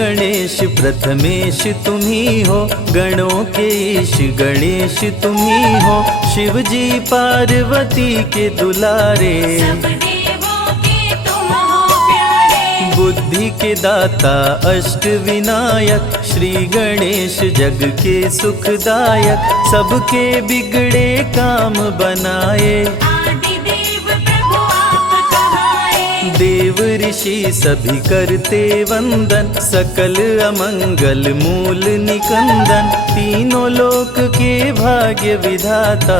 गणेश प्रथमेश तुम्ही हो, गणों के ईश गणेश तुम्ही हो। शिव जी पार्वती के दुलारे, सब देवों के तुम हो प्यारे। बुद्धि के दाता अष्ट विनायक, श्री गणेश जग के सुखदायक। सबके बिगड़े काम बनाए, आदिदेव प्रभु आप कहाए। देव ऋषि सभी करते वंदन, सकल अमंगल मूल निकंदन। तीनों लोक के भाग्य विधाता,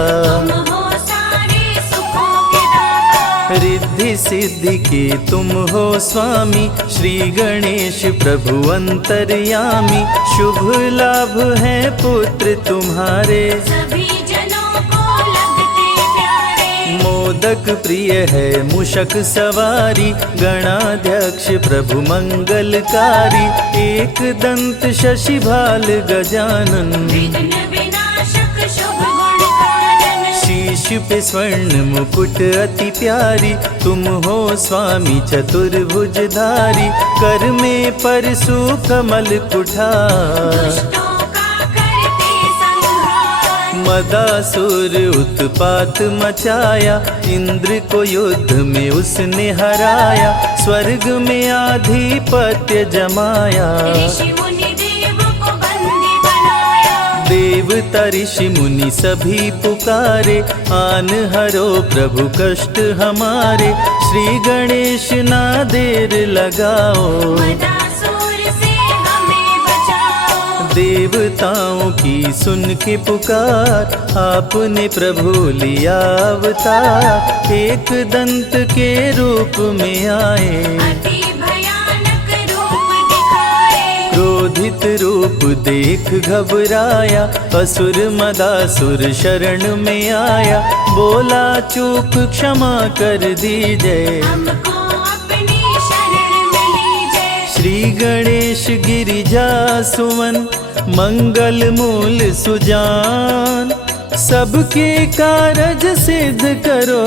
तुम हो सारे सुखों के दाता। रिद्धि सिद्धि के तुम हो स्वामी, श्री गणेश प्रभु अंतर्यामी। शुभ लाभ है पुत्र तुम्हारे, सभी जनों को लगते प्यारे। मोदक प्रिय है मूषक सवारी, गणाध्यक्ष प्रभु मंगलकारी। एक दंत शशि भाल गजानन, विघ्न विनाशक शुभ गुण कानन। शीश पे स्वर्ण मुकुट अति प्यारी, तुम हो स्वामी चतुर्भुजधारी। कर में परशु कमल कुठार, दुष्टों का करते संहार। मदासुर उत्पात मचाया, इंद्र को युद्ध में उसने हराया। स्वर्ग में आधिपत्य जमाया, ऋषि मुनि देव को बंदी बनाया। देवता ऋषि मुनि सभी पुकारे, आन हरो प्रभु कष्ट हमारे। श्री गणेश ना देर लगाओ, मदासुर से हमें बचाओ। देवताओं की सुन के पुकार, आपने प्रभु लिया अवतार। एक दंत के रूप में आए, अति भयानक रूप दिखाए। क्रोधित रूप देख घबराया। असुर मदासुर शरण में आया, बोला चूक क्षमा कर दीजिए। हमको अपनी शरण में लीजिए। श्री गणेश गिरिजा सुमन, मंगल मूल सुजान। सबके कारज सिद्ध करो,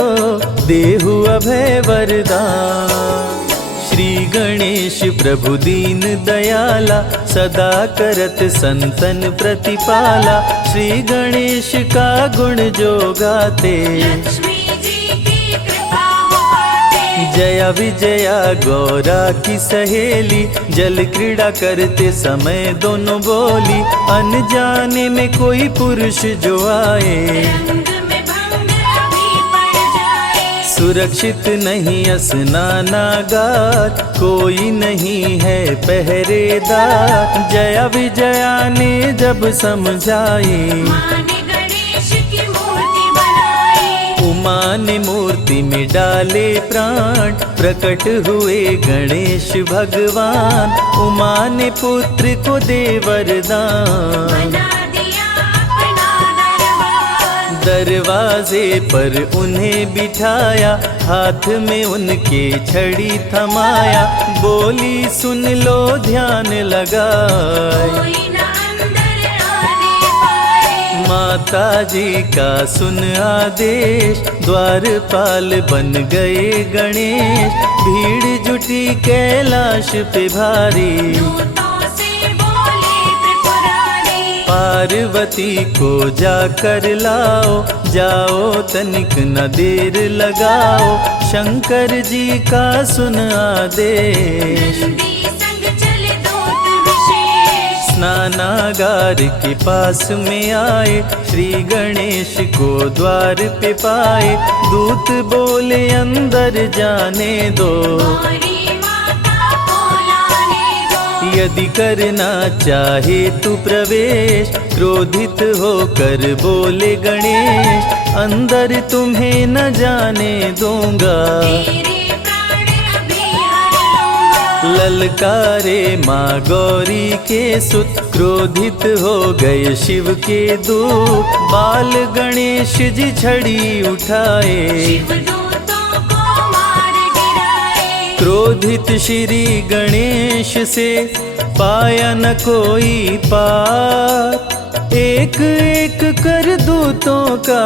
देहु अभय वरदान। श्री गणेश प्रभु दीन दयाला, सदा करत संतन प्रतिपाला। श्री गणेश का गुण जो गाते, लक्ष्मी जी की कृपा हो पाते। जया विजया गौरा की सहेली, जल क्रीड़ा करते समय दोनों बोली। अनजाने में कोई पुरुष जो आए, रंग में भंग अभी पड़ जाए। सुरक्षित नहीं स्नानागार, कोई नहीं है पहरेदार। जया विजया ने जब समझाई, माँ ने गणेश की मूर्ति बनाई। उमा ने मूर्ति में डाले प्राण, प्रकट हुए गणेश भगवान। उमा ने पुत्र को दे वरदान, बना दिया अपना दरबार। दरवाजे पर उन्हें बिठाया, हाथ में उनके छड़ी थमाया। बोली सुन लो ध्यान लगाए, कोई न अंदर आने पाए। माता जी का सुन आदेश, द्वारपाल बन गए गणेश। भीड़ जुटी कैलाश पे भारी, दूतों से बोले त्रिपुरारी। पार्वती को जाकर लाओ, जाओ तनिक न देर लगाओ। शंकर जी का सुन आदेश, नंदी संग चले दूत विशेष। स्नानागार के पास में आए, श्री गणेश को द्वार पे पाए। दूत बोले अंदर जाने दो, गौरी माता को लाने दो। यदि करना चाहे तू प्रवेश। क्रोधित होकर बोले गणेश, अंदर तुम्हें न जाने दूंगा। तेरे प्राण अभी हर लूंगा। ललकारे माँ गौरी के सुत, क्रोधित हो गए शिव के दूत। बाल गणेश जी छड़ी उठाए, शिवदूतों को मार गिराए। क्रोधित श्री गणेश से पाया न कोई पार। एक एक कर दूतों का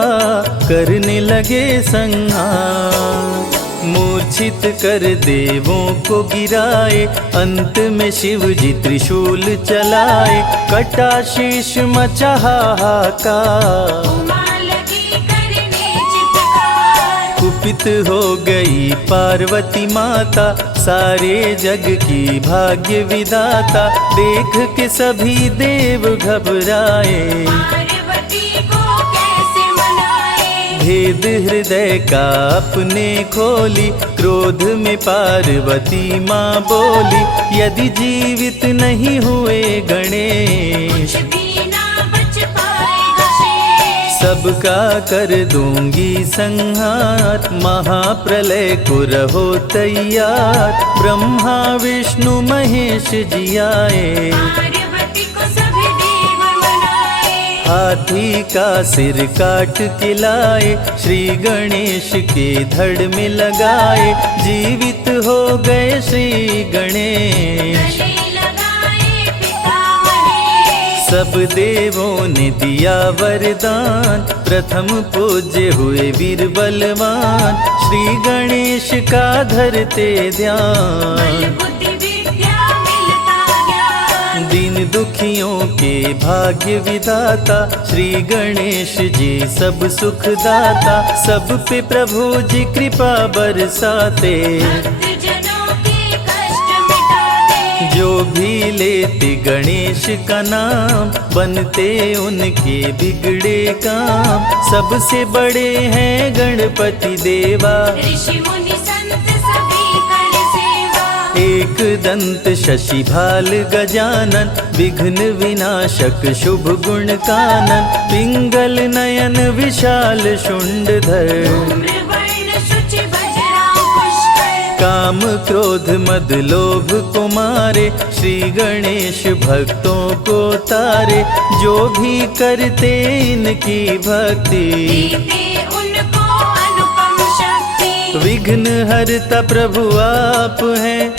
करने लगे संहार। मूर्छित कर देवों को गिराए, अंत में शिव जी त्रिशूल चलाए, कटा शीश मचा हाहाकार। उमा लगी करने चित्कार, कुपित हो गई पार्वती माता, सारे जग की भाग्य विधाता, देख के सभी देव घबराए। पार्वती को कैसे मनाए, भेद हृदय का अपने खोली, क्रोध में पार्वती माँ बोली, यदि जीवित नहीं हुए गणेश, कुछ भी ना बच पाएगा शेष। सबका कर दूंगी संहार, महाप्रलय को रहो तैयार। ब्रह्मा विष्णु महेश जी आए, पार्वती को सभी देव मनाए। हाथी का सिर काट के लाए, श्री गणेश के धड़ में लगाए, जीवित हो गए श्री गणेश। गले लगाए पिता महेश, सब देवों ने दिया वरदान, प्रथम पूज्य हुए वीर बलवान, श्री गणेश का धरते बल ध्यान। बुद्धि विद्या मिलता ज्ञान, दीन दुखियों के भाग्य विधाता, श्री गणेश जी सब सुख दाता, सब पे प्रभु जी कृपा बरसाते। भक्तजनों के कष्ट मिटाते, जो भी लेते गणेश का नाम, बनते उनके बिगड़े काम। सबसे बड़े हैं गणपति देवा, ऋषि मुनि संत सभी कर सेवा। एक दंत शशि भाल गजानन, विघ्न विनाशक शुभ गुण कानन, पिंगल नयन विशाल शुंडधर। धूम्रवर्ण शुचि वज्रांकुशकर, काम क्रोध मद लोभ को मारे, श्री गणेश भक्तों को तारे। जो भी करते इनकी भक्ति, देते उनको अनुपम शक्ति। विघ्न हरता प्रभु आप हैं,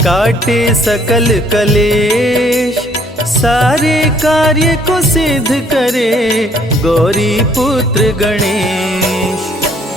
काटे सकल कलेश। सारे कार्य को सिद्ध करे, गौरी पुत्र गणेश।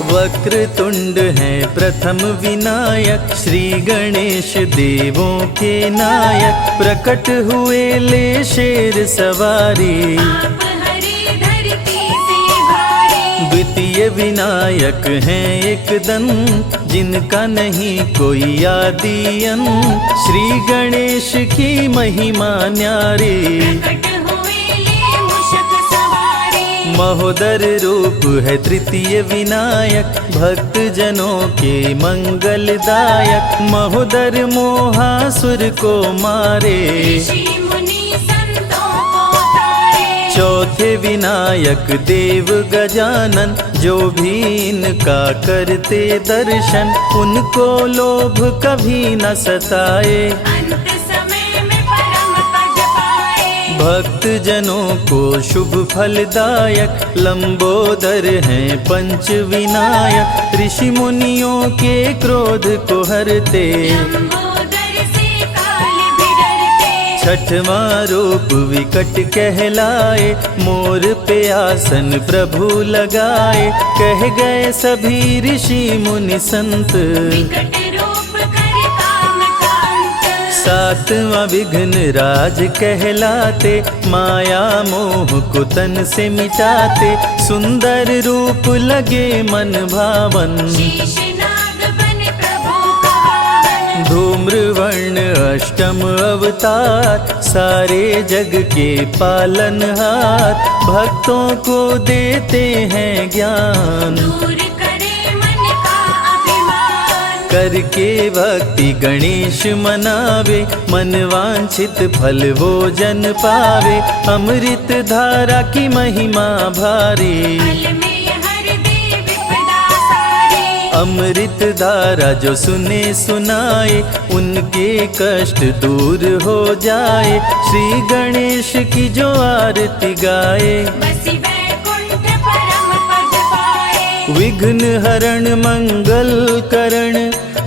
वक्र तुंड है प्रथम विनायक, श्री गणेश देवों के नायक। प्रकट हुए ले शेर सवारी, आप हरे धरती से भारी। द्वितीय विनायक हैं एक दंत, जिनका नहीं कोई आदि अंत। श्री गणेश की महिमा न्यारी, प्रकट हुए ले मूषक सवारी। महोदर रूप है तृतीय विनायक, भक्त जनों के मंगलदायक। महोदर मोहासुर को मारे, ऋषि मुनि संतों को तारे। चौथे विनायक देव गजानन, जो भी इनका करते दर्शन, उनको लोभ कभी न सताए। अंत समय में परम पद पाए, भक्त जनों को शुभ फलदायक। लंबोदर हैं पंच विनायक, ऋषि मुनियों के क्रोध को हरते। लंबोदर से काल भी डरते। छठवां रूप विकट कहलाए, मोर पे आसन प्रभु लगाए। कह गए सभी ऋषि मुनि संत, विकट रूप कर काम का अंत। सातवां विघ्न राज कहलाते, माया मोह को तन से मिटाते। सुंदर रूप लगे मन भावन, शेष नाग बन प्रभु का वाहन। धूम्रवर्ण अष्टम अवतार, सारे जग के पालनहार। भक्तों को देते हैं ज्ञान, दूर करे मन का अभिमान। करके भक्ति गणेश मनावे। मन वांछित फल वो जन पावे, अमृत धारा की महिमा भारी। फल में हर दे विपदा सारी। अमृत धारा जो सुने सुनाए, उनके कष्ट दूर हो जाए। श्री गणेश की जो आरती गाए, बसी वैकुंठ परम पद पाए। विघ्न हरण मंगल करण,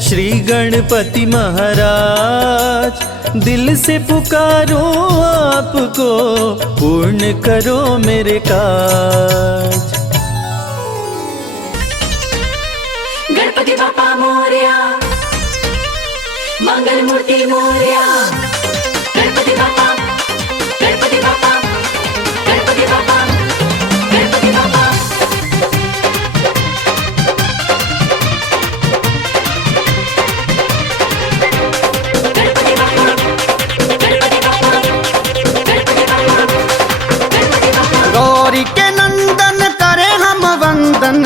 श्री गणपति महाराज। दिल से पुकारो आपको, पूर्ण करो मेरे काज। गणपति गणपति बाप्पा मोरया, मंगल मूर्ति मोरया। गणपति बाप्पा, गणपति बाप्पा, गणपति बाप्पा, गणपति बाप्पा। गौरी के नंदन करे हम वंदन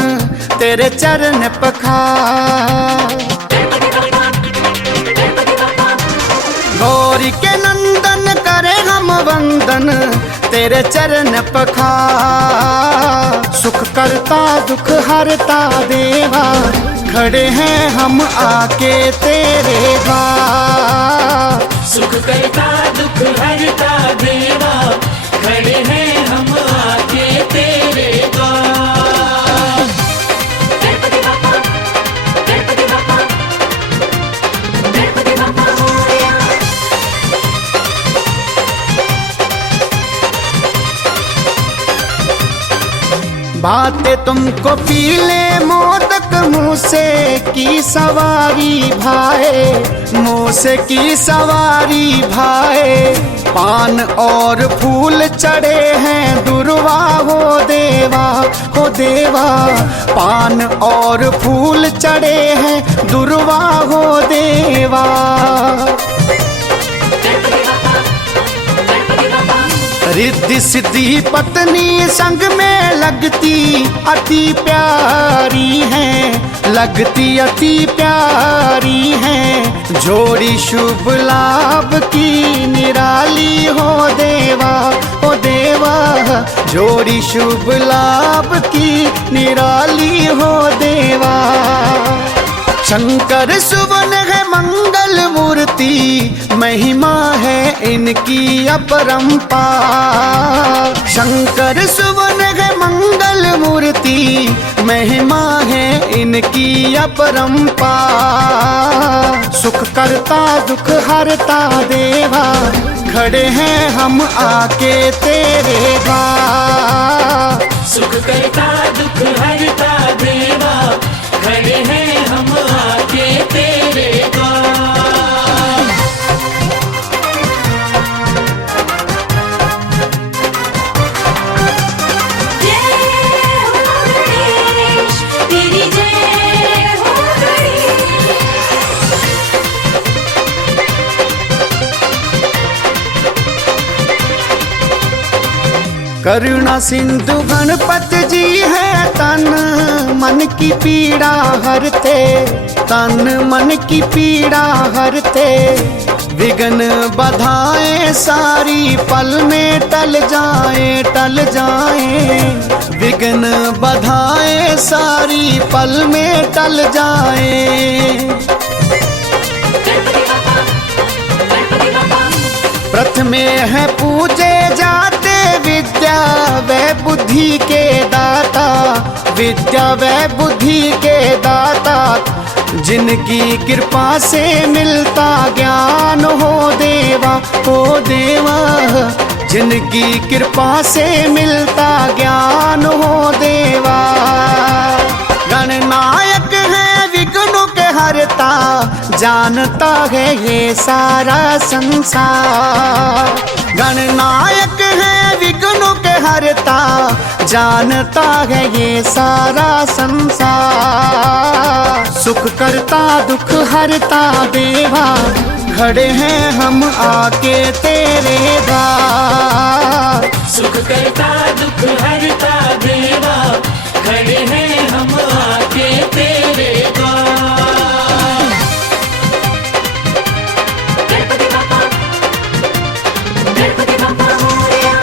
तेरे चरण पखार। गौरी के नंदन करे हम वंदन तेरे चरण पखार। सुख करता दुख हरता देवा खड़े हैं हम आके तेरे द्वार। सुख करता दुख हरता देवा खड़े हैं हम आके तेरे द्वार। गणपति बाप्पा, गणपति बाप्पा, गणपति बाप्पा मोरया। बातें तुमको पीले मोदक मुँह से की सवारी भाए, मुँह से की सवारी भाए। पान और फूल चढ़े हैं दुर्वा हो देवा, हो देवा। पान और फूल चढ़े हैं दुर्वा हो देवा। रिद्धि सिद्धि पत्नी संग में लगती अति प्यारी हैं, लगती अति प्यारी हैं। जोड़ी शुभ लाभ की निराली हो देवा, हो देवा। जोड़ी शुभ लाभ की निराली हो देवा। शंकर सुवन है मंगल मूर्ति, महिमा है इनकी अपरंपार। शंकर सुवन है मंगल मूर्ति, महिमा है इनकी अपरंपार। सुख करता दुख हरता देवा खड़े हैं हम आके तेरे द्वार। सुख करता दुख हरता देवा खड़े हैं हम आके तेरे द्वार। जय हो गणेश, तेरी जय हो गणेश। करुणा सिंधु गणपति जी है तन मन की पीड़ा हरते, तन मन की पीड़ा हरते। विघ्न बाधाएं सारी पल में टल जाए, टल जाए। विघ्न बाधाएं सारी पल में टल जाए। प्रथमे है पूजे जाते विद्या व बुद्धि के दाता, विद्या व बुद्धि के दाता। जिनकी कृपा से मिलता ज्ञान हो देवा, हो देवा। जिनकी कृपा से मिलता ज्ञान हो देवा। गणनायक है विघ्नों के हरता, जानता है ये सारा संसार। गणनायक है विघ्नों के हरता, जानता है ये सारा संसार। सुख करता दुख हरता देवा खड़े हैं हम आके तेरे द्वार। सुख करता दुख हरता देवा खड़े हैं हम आके तेरे द्वार। गणपति बाप्पा, गणपति बाप्पा मोरया।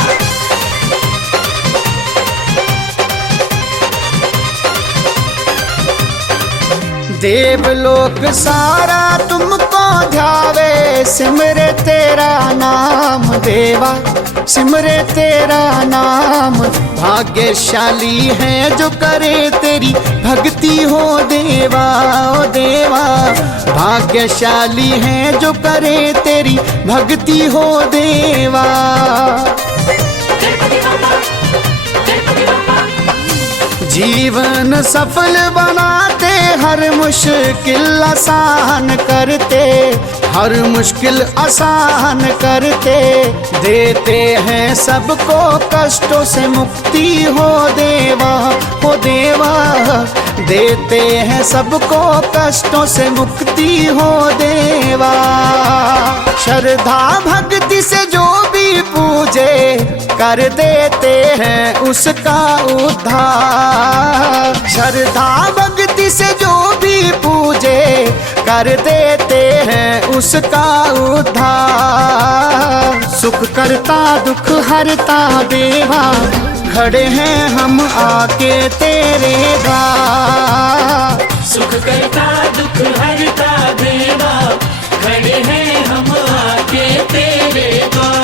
देवलोक सारा तुमको ध्यावे, सिमरे तेरा नाम देवा, सिमरे तेरा नाम। भाग्यशाली है जो करे तेरी भक्ति हो देवा, ओ देवा। भाग्यशाली है जो करे तेरी भक्ति हो देवा। गणपति बाप्पा, गणपति बाप्पा। जीवन सफल बनाते हर मुश्किल आसान करते, हर मुश्किल आसान करते, देते हैं सबको कष्टों से मुक्ति हो देवा, हो देवा, देते हैं सबको कष्टों से मुक्ति हो देवा। श्रद्धा भक्ति से जो भी पूजे कर देते हैं उसका उद्धार। श्रद्धा भक्ति से जो भी पूजे कर देते हैं उसका उद्धार। सुख करता दुख हरता देवा, खड़े हैं हम आके तेरे द्वार। सुख करता दुख हरता देवा, खड़े हैं हम आके तेरे द्वार।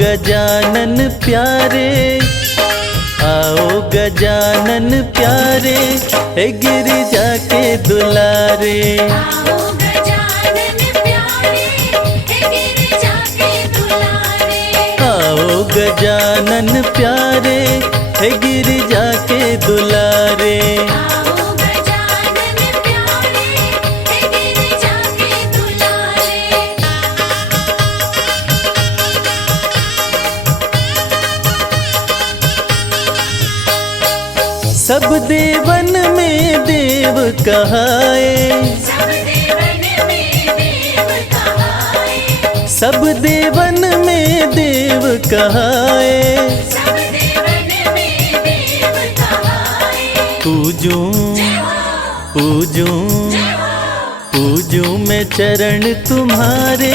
गजानन प्यारे, आओ गजानन प्यारे, हे गिरिजा के दुलारे। आओ गजानन प्यारे, हे गिरिजा के दुलारे। आओ गजानन प्यारे, हे गिरिजा के दुलारे। आओ गजानन प्यारे, हे गिरिजा के दुलारे। सब देवन में देव कहाए, सब देवन में देव कहाए। सब देवन में देव कहाए। सब देवन में देव कहाए। पूजूं पूजूं पूजूं मैं चरण तुम्हारे,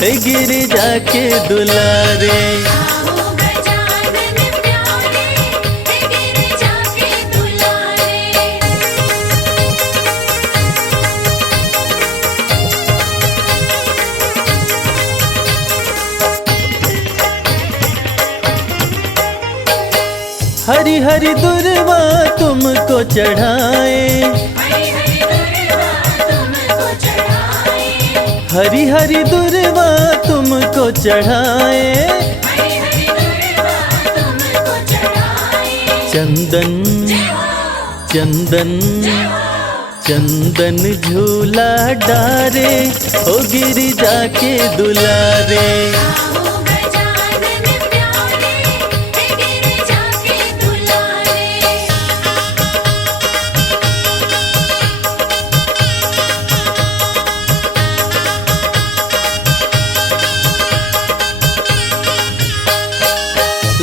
हे गिरिजा के दुलारे। आओ गजानन प्यारे, हे गिरिजा के दुलारे। हरि हरि दुर्वा तुमको चढ़ाए, हरि हरि दुर्वा तुमको चढ़ाए। हरि हरि दुर्वा तुमको चढ़ाए। हरि हरि दुर्वा तुमको चढ़ाए। चंदन चंदन चंदन झूला डारे, ओ गिरिजा के दुलारे। आओ गजानन प्यारे, हे गिरिजा के दुलारे।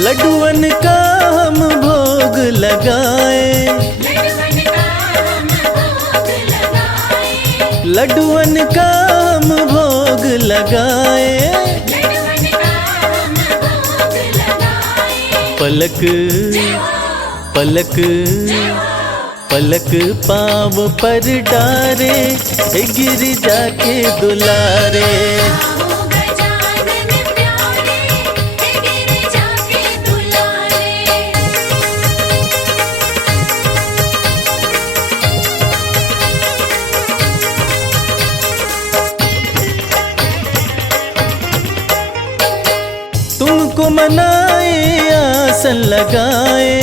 लड्डुअन का हम भोग लगाए, लड्डुअन का हम भोग लगाए। लड्डुअन का हम भोग लगाए। लड्डुअन का हम भोग लगाए। पलक पलक पलक पाँव पर डारे, हे गिरिजा के दुलारे। आओ गजानन प्यारे, हे गिरिजा के दुलारे। तुमको मनाए आसन लगाए,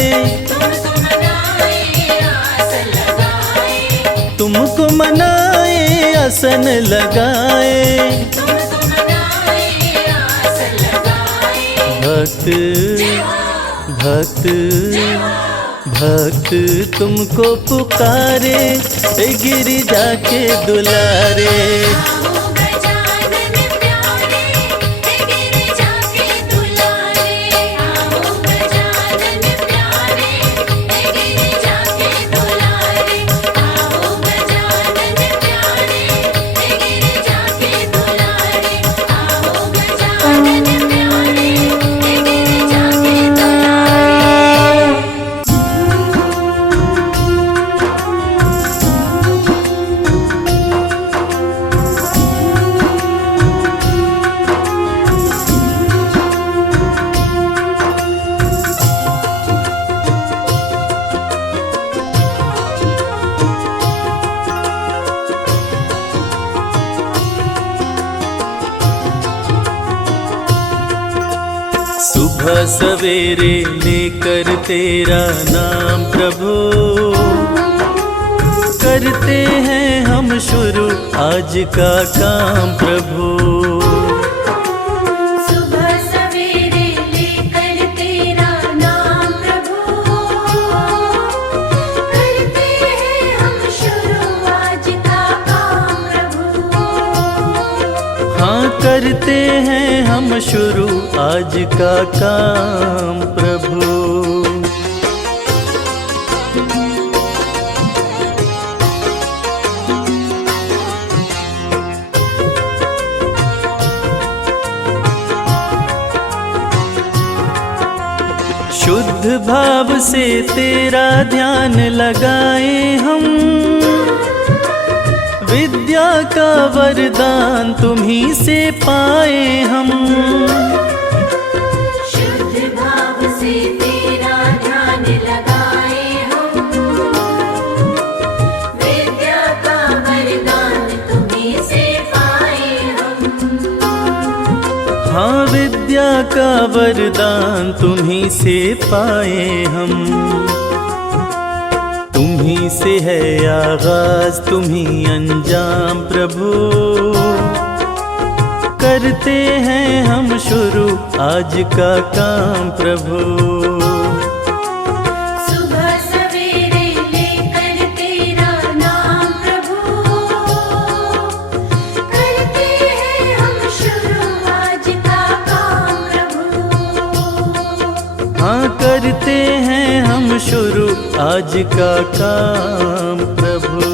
तुमको मनाए आसन लगाए। तुमको मनाए आसन लगाए। तुमको मनाए आसन लगाए। भक्त भक्त भक्त तुमको पुकारे, हे गिरिजा के दुलारे। आओ गजानन प्यारे, हे गिरिजा के दुलारे। आओ गजानन प्यारे, हे गिरिजा के दुलारे। आओ गजानन प्यारे, हे गिरिजा के दुलारे। आओ गजानन प्यारे, हे गिरिजा के दुलारे। सुबह सवेरे लेकर तेरा नाम प्रभु, करते हैं हम शुरू आज का काम प्रभु। सुबह सवेरे लेकर तेरा नाम प्रभु, करते हैं हम शुरू आज का काम प्रभु। हाँ करते हैं हम शुरू आज का काम प्रभु। शुद्ध भाव से तेरा ध्यान लगाए हम, विद्या का वरदान तुम्ही से पाए हम। शुद्ध भाव से तेरा ध्यान लगाए हम, विद्या का वरदान तुम्हीं से पाए हम। हाँ विद्या का वरदान तुम्ही से पाए हम। तुम्ही से है आगाज तुम्ही अंजाम प्रभु, करते हैं हम शुरू आज का काम प्रभु। सुबह सवेरे लेकर तेरा नाम प्रभु, करते हैं हम शुरू आज का काम प्रभु। हाँ करते हैं हम शुरू आज का काम प्रभु।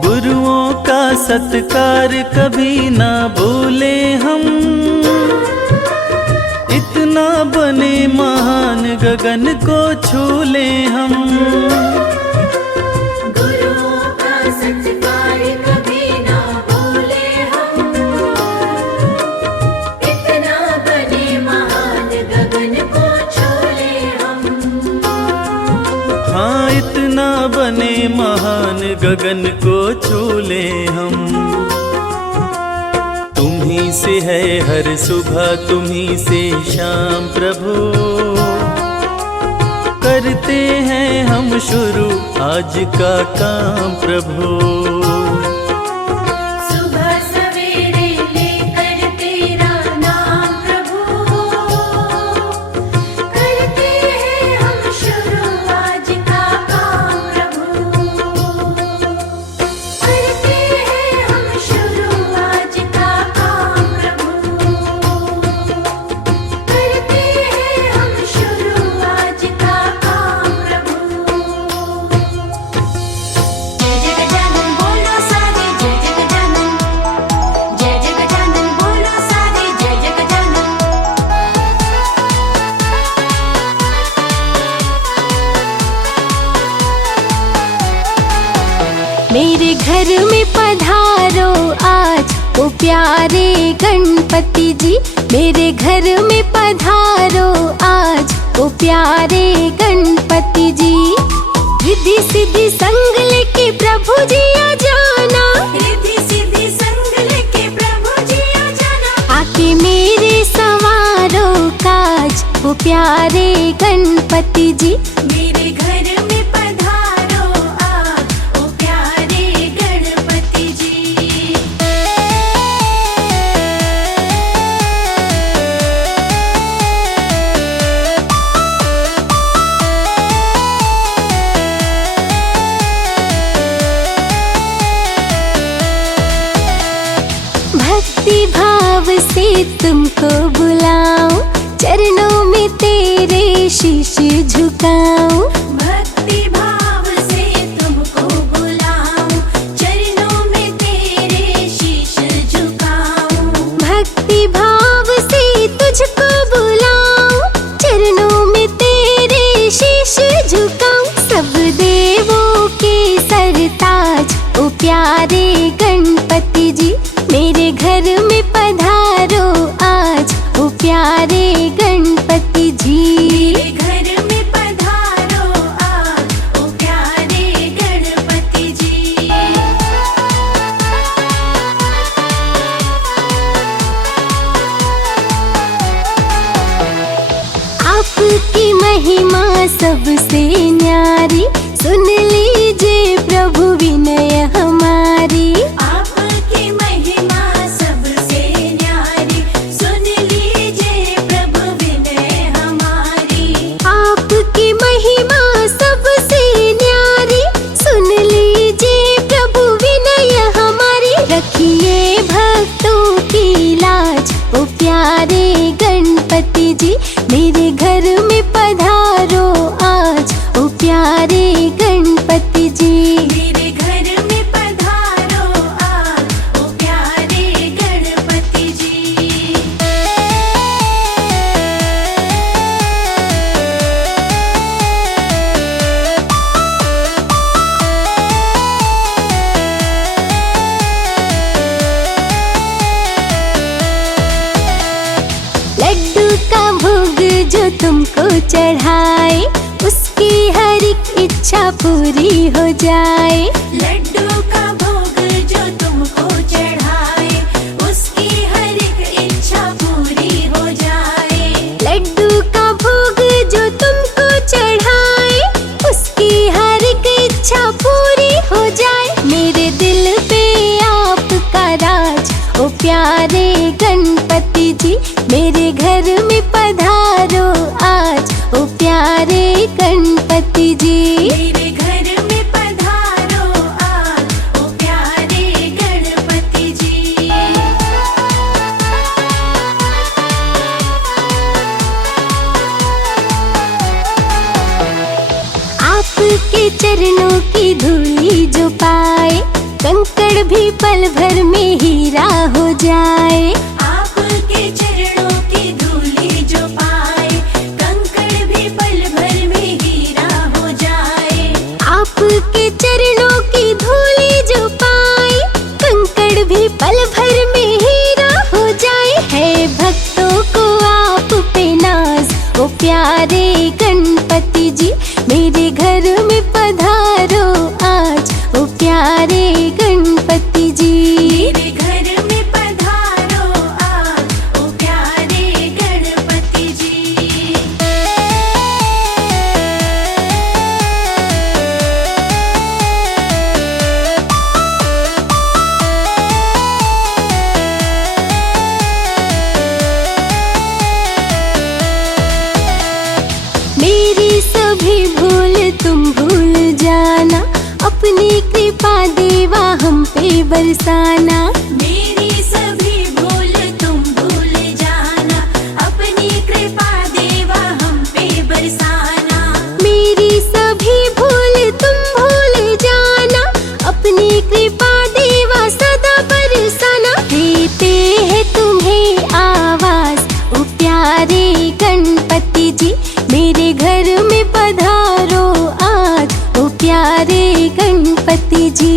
गुरुओं का सत्कार कभी ना भूले हम, इतना बने महान गगन को छू ले हम। गुरुओं का सत्कार कभी ना भूले हम, इतना बने महान गगन को छू ले हम। हाँ इतना बने महान गगन को छू ले हम। तुम्ही से है हर सुबह तुम्ही से शाम प्रभु, करते हैं हम शुरू आज का काम प्रभु। सुबह सवेरे लेकर तेरा नाम प्रभु, करते हैं हम शुरू आज का काम प्रभु। करते हैं हम शुरू आज का काम प्रभु। करते हैं हम शुरू आज का काम प्रभु। जय जगजानन बोलो सारे जय जगजानन, जय जगजानन बोलो सारे जय जगजानन। मेरे घर में पधारो आज ओ प्यारे गणपति जी, मेरे घर में पधारो आज ओ प्यारे गणपति जी। रिद्धि सिद्धि संग लेके प्रभु जी आ जाना, रिद्धि सिद्धि संग लेके प्रभु जी आ जाना। आके मेरे संवारो काज ओ प्यारे गणपति जी। मेरे घर में पधारो आप ओ प्यारे गणपति जी। भक्ति भाव से तुमको बुलाऊं, चरणों में तेरे शीश झुकाऊं। भक्ति भाव से तुमको बुलाऊं, चरणों में तेरे शीश झुकाऊं। भक्ति भाव से तुझको बुलाऊं, चरणों में तेरे शीश झुकाऊं। सब देवों के सरताज ओ प्यारे गणपति जी, मेरे घर में पधारो आज ओ प्यारे गणपति जी। सबसे न्यारी, सुन लीजिए प्रभु विनय हमारी। आपकी महिमा सबसे न्यारी, सुन लीजिए प्रभु विनय हमारी। आपकी महिमा सबसे न्यारी, सुन लीजिए प्रभु विनय हमारी। रखिए भक्तों की लाज, ओ प्यारे गणपति जी, मेरे घर में पधारो आज, ओ प्यारे गणपति जी। मेरे घर में पधारो आज, ओ प्यारे गणपति जी। लड्डू का भोग जो तुमको चढ़ाए, उसकी हर एक इच्छा पूरी हो जाए। लड्डू का भोग जो तुमको चढ़ाए, उसकी हर एक इच्छा पूरी हो जाए। लड्डू का भोग जो तुमको चढ़ाए, उसकी हर एक इच्छा पूरी हो जाए। मेरे दिल पे आपका राज, ओ प्यारे गणपति जी, मेरे घर में पधारो आज, ओ प्यारे गणपति जी। मेरे घर में पधारो आज, ओ प्यारे गणपति जी। आपके चरणों की धूली जो पाए, कंकड़ भी पल भर में हीरा हो जाए। आपके चरणों की धूली जो पाए, कंकड़ भी पल भर में हीरा हो जाए। आपके चरणों की धूली जो पाए, कंकड़ भी पल भर में हीरा हो जाए। है भक्तों को आप पे नाज, ओ प्यारे गणपति जी, मेरे घर में पधारो आज, ओ प्यारे गणपति जी। मेरे घर में पधारो आज, ओ प्यारे गणपति जी। मेरी सभी भूल तुम भूल जाना, अपनी कृपा देवा हम पे बरसाना। मेरी सभी भूल तुम भूल जाना, अपनी कृपा देवा हम पे बरसाना। मेरी सभी भूल तुम भूल जाना, अपनी कृपा देवा सदा बरसाना। देते हैं तुम्हें आवाज, ओ प्यारे गणपति जी, मेरे घर में पधारो आज, ओ प्यारे गणपति जी।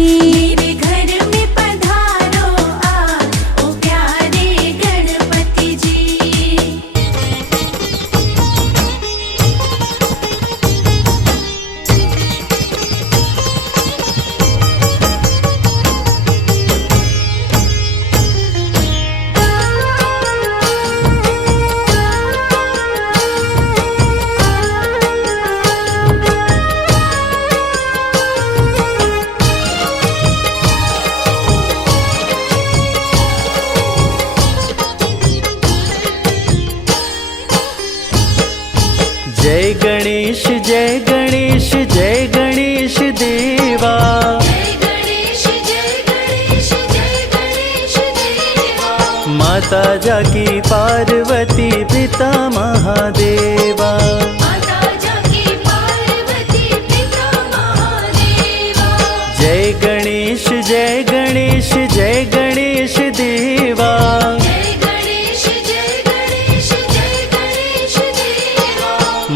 मेरे घर में पधारो आज, ओ प्यारे गणपति जी। जय गणेश जय गणेश जय गणेश देवा। जय गणेश जय गणेश जय गणेश देवा। माता जाकी पार्वती पिता महादेवा। माता जाकी पार्वती पिता महादेवा। जय गणेश जय गणेश जय गणेश देवा। जय गणेश जय गणेश जय गणेश देवा।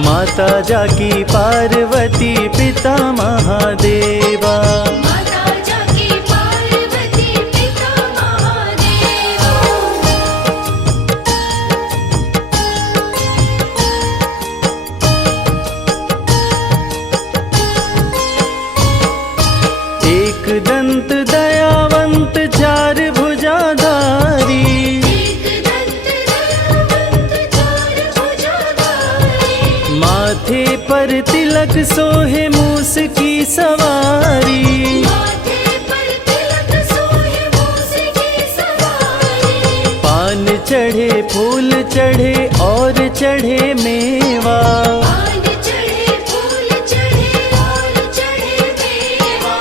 माता जाकी पार्वती पिता महादेवा। माता जाकी पार्वती पिता महादेवा। एक दंत दयावंत चार भुजाधारी। माथे पर तिल तिलक सोहे मूस की सवारी, माथे पर तिलक सोहे मूस की सवारी। पान चढ़े फूल चढ़े और चढ़े मेवा, पान चढ़े फूल चढ़े और चढ़े मेवा।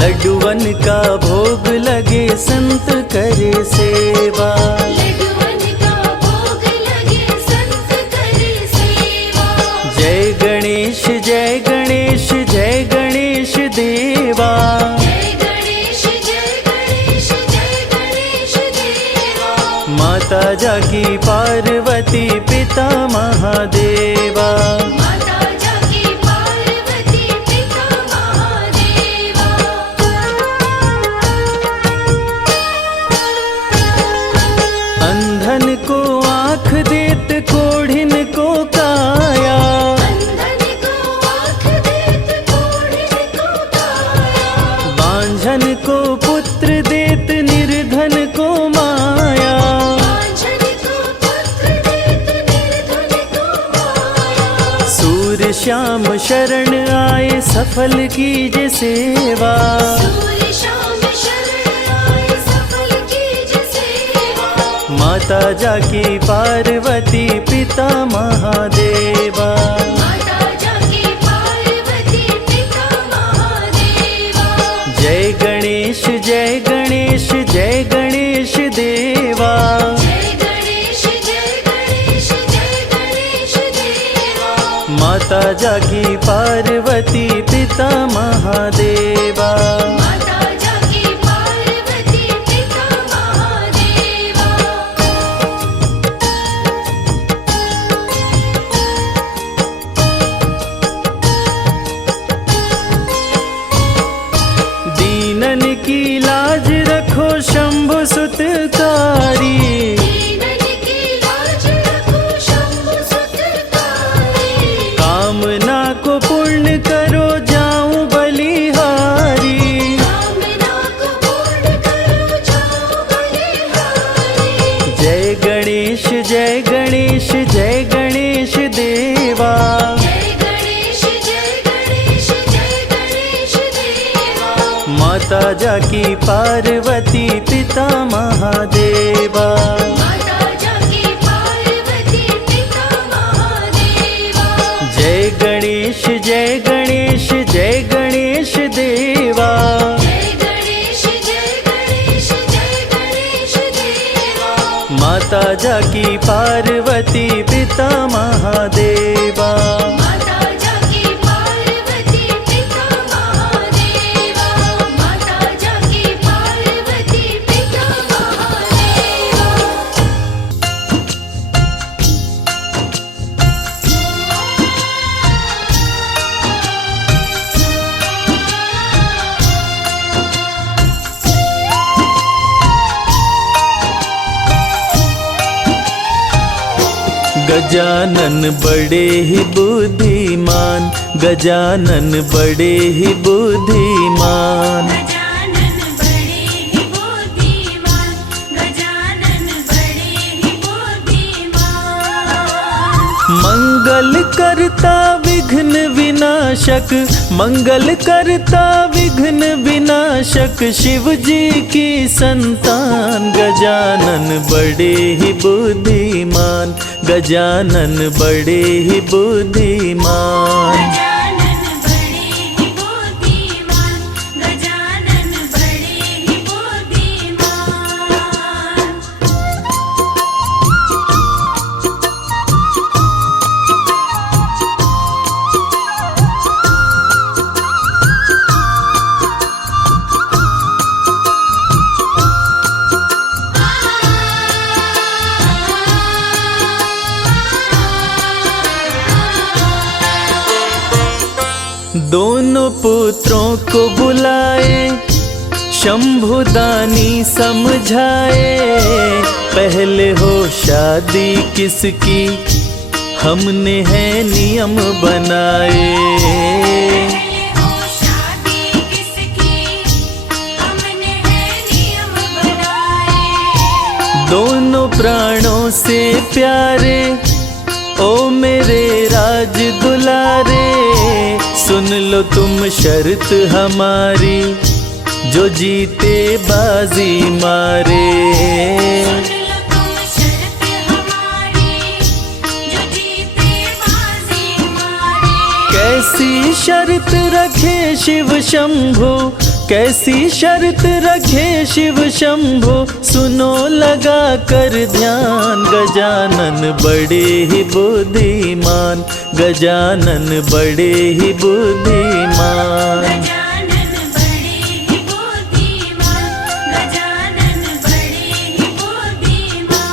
लड्डुवन का भोग लगे संत करे सेवा। लड्डुवन का भोग लगे संत करे सेवा। जय गणेश जय गणेश जय गणेश देवा, जय गणेश जय गणेश जय गणेश देवा। माता जाकी पार्वती पिता महादेवा। माता जाकी पार्वती पिता महादेवा। अंधन को आँख देत कोढ़िन को काया, अंधन को आँख देत कोढ़िन को काया। बांझन को पुत्र देत निर्धन को माया। बांझन को पुत्र देत निर्धन को माया। सूर्य श्याम शरण आए सफल कीजे सेवा, सूर्य श्याम शरण आए सफल कीजे सेवा। माता जाकी पार्वती पिता महादेवा। माता जाकी पार्वती पिता महादेवा। जय गणेश जय गणेश जय गणेश देवा, जय गणेश जय गणेश जय गणेश देवा। माता जाकी पार्वती पिता महादेवा। माता जाकी पार्वती पिता महादेवा। दीनन की लाज रखो शंभु सुतकारी, दीनन की लाज रखो शंभु सुतकारी। कामना को पूर्ण करो जाऊं बलिहारी। कामना को पूर्ण करो जाओ बलिहारी। जय गणेश जय गणेश जय गणेश देवा, जय गणेश जय गणेश जय गणेश देवा। माता जाकी पार्वती पिता महादेवा। माता जाकी पार्वती पिता महादेवा। जय गणेश जय गणेश जय गणेश देवा, जय गणेश जय गणेश जय गणेश देवा। माता जाकी पार्वती पिता महादेवा। माता जाकी पार्वती पिता महादेवा। माता जाकी पार्वती पिता महादेवा। गजानन बड़े ही बुद्धिमान, गजानन बड़े ही बुद्धिमान, गजानन बड़े ही बुद्धिमान। गजानन बड़े ही बुद्धिमान। मंगल करता विघ्न विनाशक, मंगल करता विघ्न विनाशक, शिव जी की संतान। गजानन बड़े ही बुद्धिमान, गजानन बड़े ही बुद्धिमान। गजानन बड़े ही बुद्धिमान। गजानन बड़े ही बुद्धिमान। दोनों पुत्रों को बुलाए, शंभुदानी समझाए, पहले हो शादी किसकी, हमने है नियम बनाए। पहले हो शादी किसकी, हमने है नियम बनाए। दोनों प्राणों से प्यारे, ओ मेरे राज दुलारे, सुन लो तुम शर्त हमारी, जो जीते बाजी मारे। सुन लो तुम शर्त हमारी, जो जीते बाजी मारे। कैसी शर्त रखे शिव शंभो, कैसी शर्त रखे शिव शंभो, सुनो लगा कर ध्यान। गजानन बड़े ही बुद्धिमान, गजानन बड़े ही बुद्धिमान। गजानन बड़े ही बुद्धिमान, गजानन बड़े ही बुद्धिमान।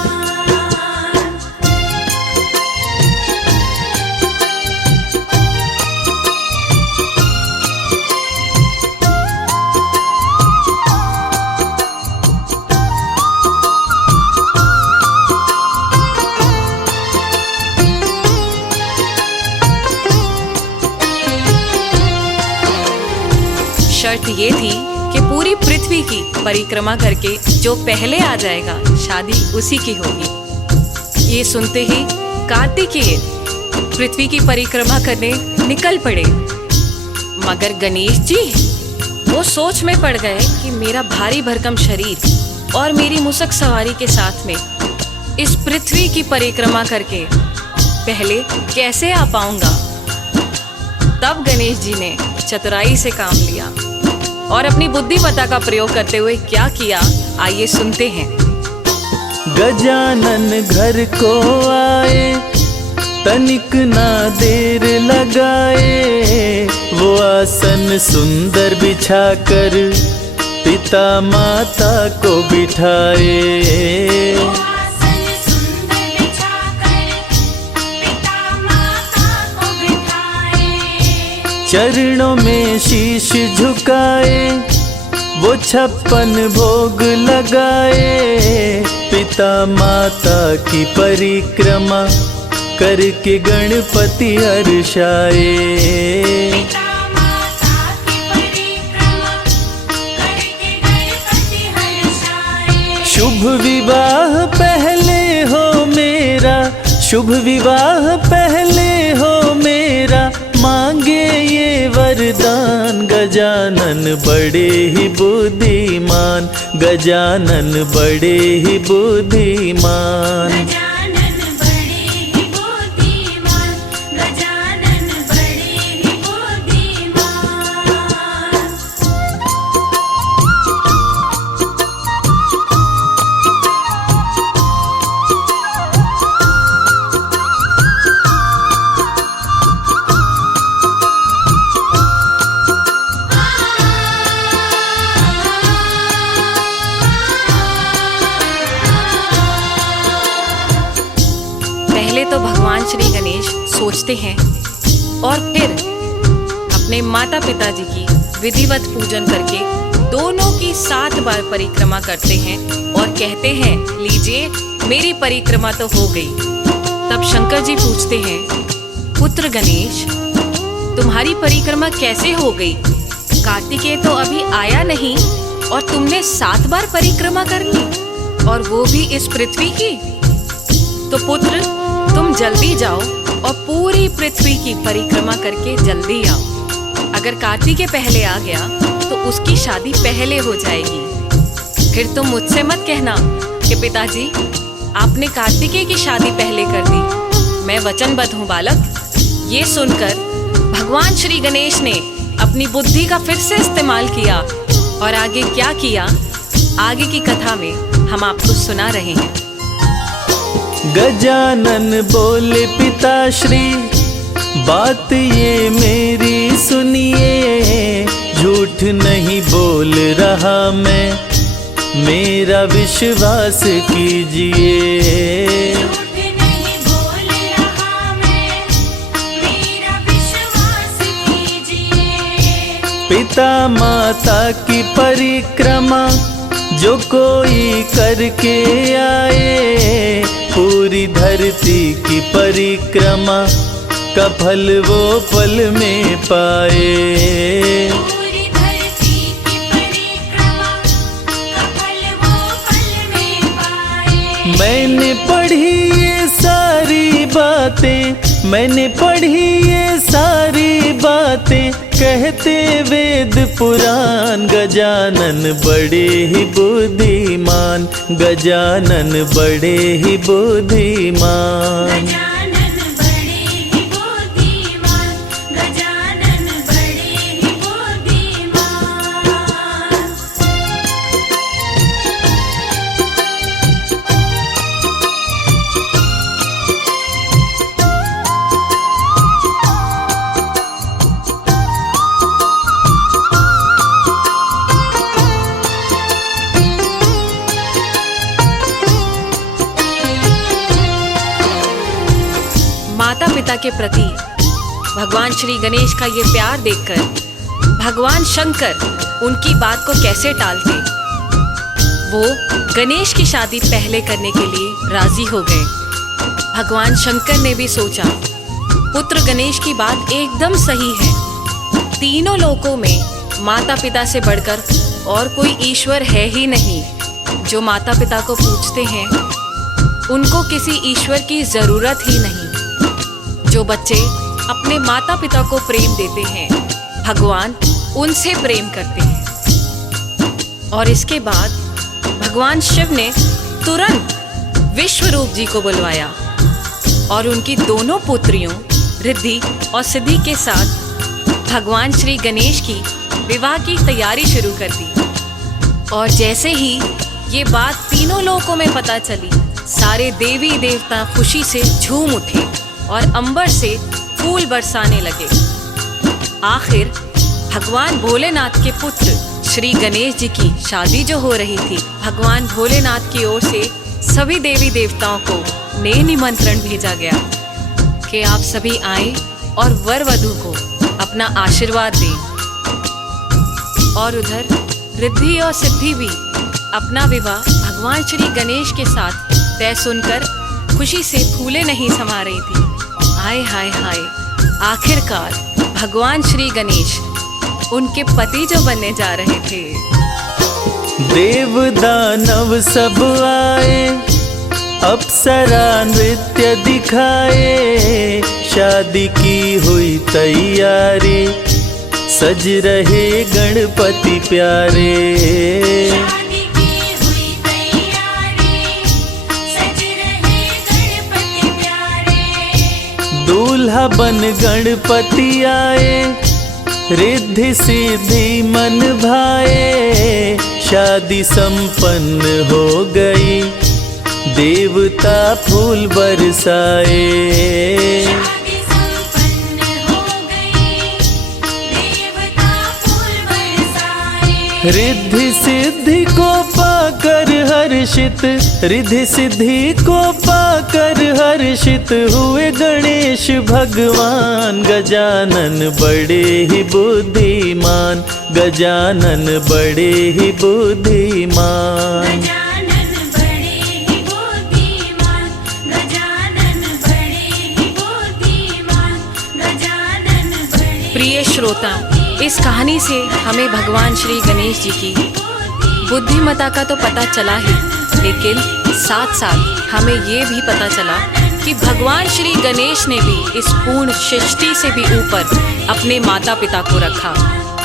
शर्त ये थी कि पूरी पृथ्वी की परिक्रमा करके जो पहले आ जाएगा शादी उसी की होगी। ये सुनते ही कार्तिकेय पृथ्वी की परिक्रमा करने निकल पड़े, मगर गणेश जी वो सोच में पड़ गए कि मेरा भारी भरकम शरीर और मेरी मुसक सवारी के साथ में इस पृथ्वी की परिक्रमा करके पहले कैसे आ पाऊंगा। तब गणेश जी ने चतुराई से काम लिया और अपनी बुद्धिमत्ता का प्रयोग करते हुए क्या किया, आइए सुनते हैं। गजानन घर को आए, तनिक ना देर लगाए। वो आसन सुंदर बिछाकर पिता माता को बिठाए। आसन सुंदर बिछाकर पिता माता को बिठाए। चरणों में शीश झुकाए, वो 56 भोग लगाए। पिता माता की परिक्रमा करके गणपति हर्षाए। पिता माता की परिक्रमा करके गणपति हर्षाए। शुभ विवाह पहले हो मेरा, शुभ विवाह पहले हो मेरा, मांगे ये वरदान। गजानन बड़े ही बुद्धिमान, गजानन बड़े ही बुद्धिमान। गजानन बड़े ही बुद्धिमान, गजानन बड़े ही बुद्धिमान। पहले तो भगवान श्री गणेश सोचते हैं और फिर अपने माता पिता जी की विधिवत पूजन करके दोनों की 7 बार परिक्रमा करते हैं और कहते हैं, लीजिए मेरी परिक्रमा तो हो गई। तब शंकर जी पूछते हैं, पुत्र गणेश तुम्हारी परिक्रमा कैसे हो गई? कार्तिकेय तो अभी आया नहीं और तुमने 7 बार परिक्रमा कर ली, और वो भी इस पृथ्वी की। तो पुत्र तुम जल्दी जाओ और पूरी पृथ्वी की परिक्रमा करके जल्दी आओ। अगर कार्तिकेय पहले आ गया तो उसकी शादी पहले हो जाएगी। फिर तुम मुझसे मत कहना कि पिताजी आपने कार्तिकेय की शादी पहले कर दी। मैं वचनबद्ध हूँ बालक। ये सुनकर भगवान श्री गणेश ने अपनी बुद्धि का फिर से इस्तेमाल किया और आगे क्या किया, आगे की कथा में हम आपको सुना रहे हैं। गजानन बोले पिताश्री, बात ये मेरी सुनिए। झूठ नहीं बोल रहा मैं, मेरा विश्वास कीजिए। झूठ नहीं बोल रहा मैं, मेरा विश्वास कीजिए। पिता माता की परिक्रमा जो कोई करके आए, पूरी धरती की परिक्रमा का फल वो पल में पाए। पूरी धरती की परिक्रमा का फल वो पल में पाए। मैंने पढ़ी ये सारी बातें, मैंने पढ़ी ये सारी बातें, कहते वेद पुराण। गजानन बड़े ही बुद्धिमान, गजानन बड़े ही बुद्धिमान। गजानन बड़े ही बुद्धिमान, गजानन बड़े ही बुद्धिमान। माता पिता के प्रति भगवान श्री गणेश का ये प्यार देखकर भगवान शंकर उनकी बात को कैसे टालते। वो गणेश की शादी पहले करने के लिए राजी हो गए। भगवान शंकर ने भी सोचा पुत्र गणेश की बात एकदम सही है। तीनों लोकों में माता पिता से बढ़कर और कोई ईश्वर है ही नहीं। जो माता पिता को पूजते हैं उनको किसी ईश्वर की जरूरत ही नहीं। जो बच्चे अपने माता पिता को प्रेम देते हैं भगवान उनसे प्रेम करते हैं। और इसके बाद भगवान शिव ने तुरंत विश्वरूप जी को बुलवाया और उनकी दोनों पुत्रियों रिद्धि और सिद्धि के साथ भगवान श्री गणेश की विवाह की तैयारी शुरू कर दी। और जैसे ही ये बात तीनों लोकों में पता चली, सारे देवी देवता खुशी से झूम उठे और अंबर से फूल बरसाने लगे। आखिर भगवान भोलेनाथ के पुत्र श्री गणेश जी की शादी जो हो रही थी, भगवान भोलेनाथ की ओर से सभी देवी देवताओं को नेह निमंत्रण भेजा गया कि आप सभी आए और वर वधू को अपना आशीर्वाद दें। और उधर रिद्धि और सिद्धि भी अपना विवाह भगवान श्री गणेश के साथ तय सुनकर खुशी से फूले नहीं समा रही थी। हाय हाय हाय, आखिरकार भगवान श्री गणेश उनके पति जो बनने जा रहे थे। देव दानव सब आए, अप्सरा नृत्य दिखाए। शादी की हुई तैयारी, सज रहे गणपति प्यारे। शादी की हुई तैयारी, सज रहे गणपति प्यारे। दूल्हा बन गणपति आए, रिद्धि सिद्धि मन भाए। शादी संपन्न हो गई, देवता फूल बरसाए। शादी संपन्न हो गई, देवता फूल बरसाए। रिद्धि सिद्धि को पाकर हर्षित, रिद्धि सिद्धि को पाकर हर्षित हुए गणेश भगवान। गजानन बड़े ही बुद्धिमान, गजानन बड़े ही बुद्धिमान। गजानन बड़े ही बुद्धिमान, गजानन बड़े ही बुद्धिमान, गजानन बड़े। प्रिय श्रोता, इस कहानी से हमें भगवान श्री गणेश जी की बुद्धिमत्ता का तो पता चला ही, लेकिन साथ साथ हमें ये भी पता चला कि भगवान श्री गणेश ने भी इस पूर्ण सृष्टि से भी ऊपर अपने माता पिता को रखा।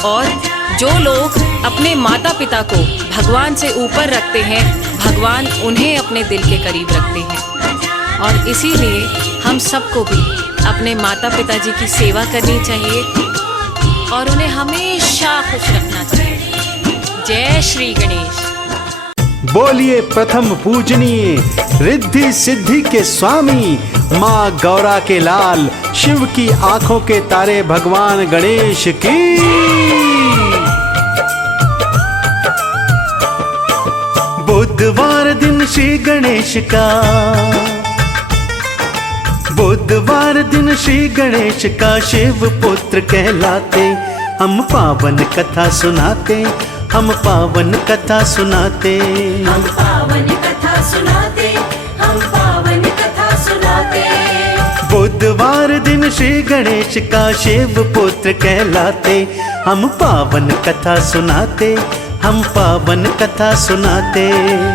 और जो लोग अपने माता पिता को भगवान से ऊपर रखते हैं, भगवान उन्हें अपने दिल के करीब रखते हैं। और इसीलिए हम सबको भी अपने माता पिता जी की सेवा करनी चाहिए और उन्हें हमेशा खुश रखना चाहिए। जय श्री गणेश। बोलिए प्रथम पूजनीय रिद्धि सिद्धि के स्वामी, माँ गौरा के लाल, शिव की आंखों के तारे भगवान गणेश की। बुधवार दिन श्री गणेश का, बुधवार दिन श्री गणेश का शिव पुत्र कहलाते। हम पावन कथा सुनाते, हम पावन कथा सुनाते। हम पावन कथा सुनाते, हम पावन कथा सुनाते। बुधवार दिन श्री गणेश का शिव पुत्र कहलाते। हम पावन कथा सुनाते, हम पावन कथा सुनाते।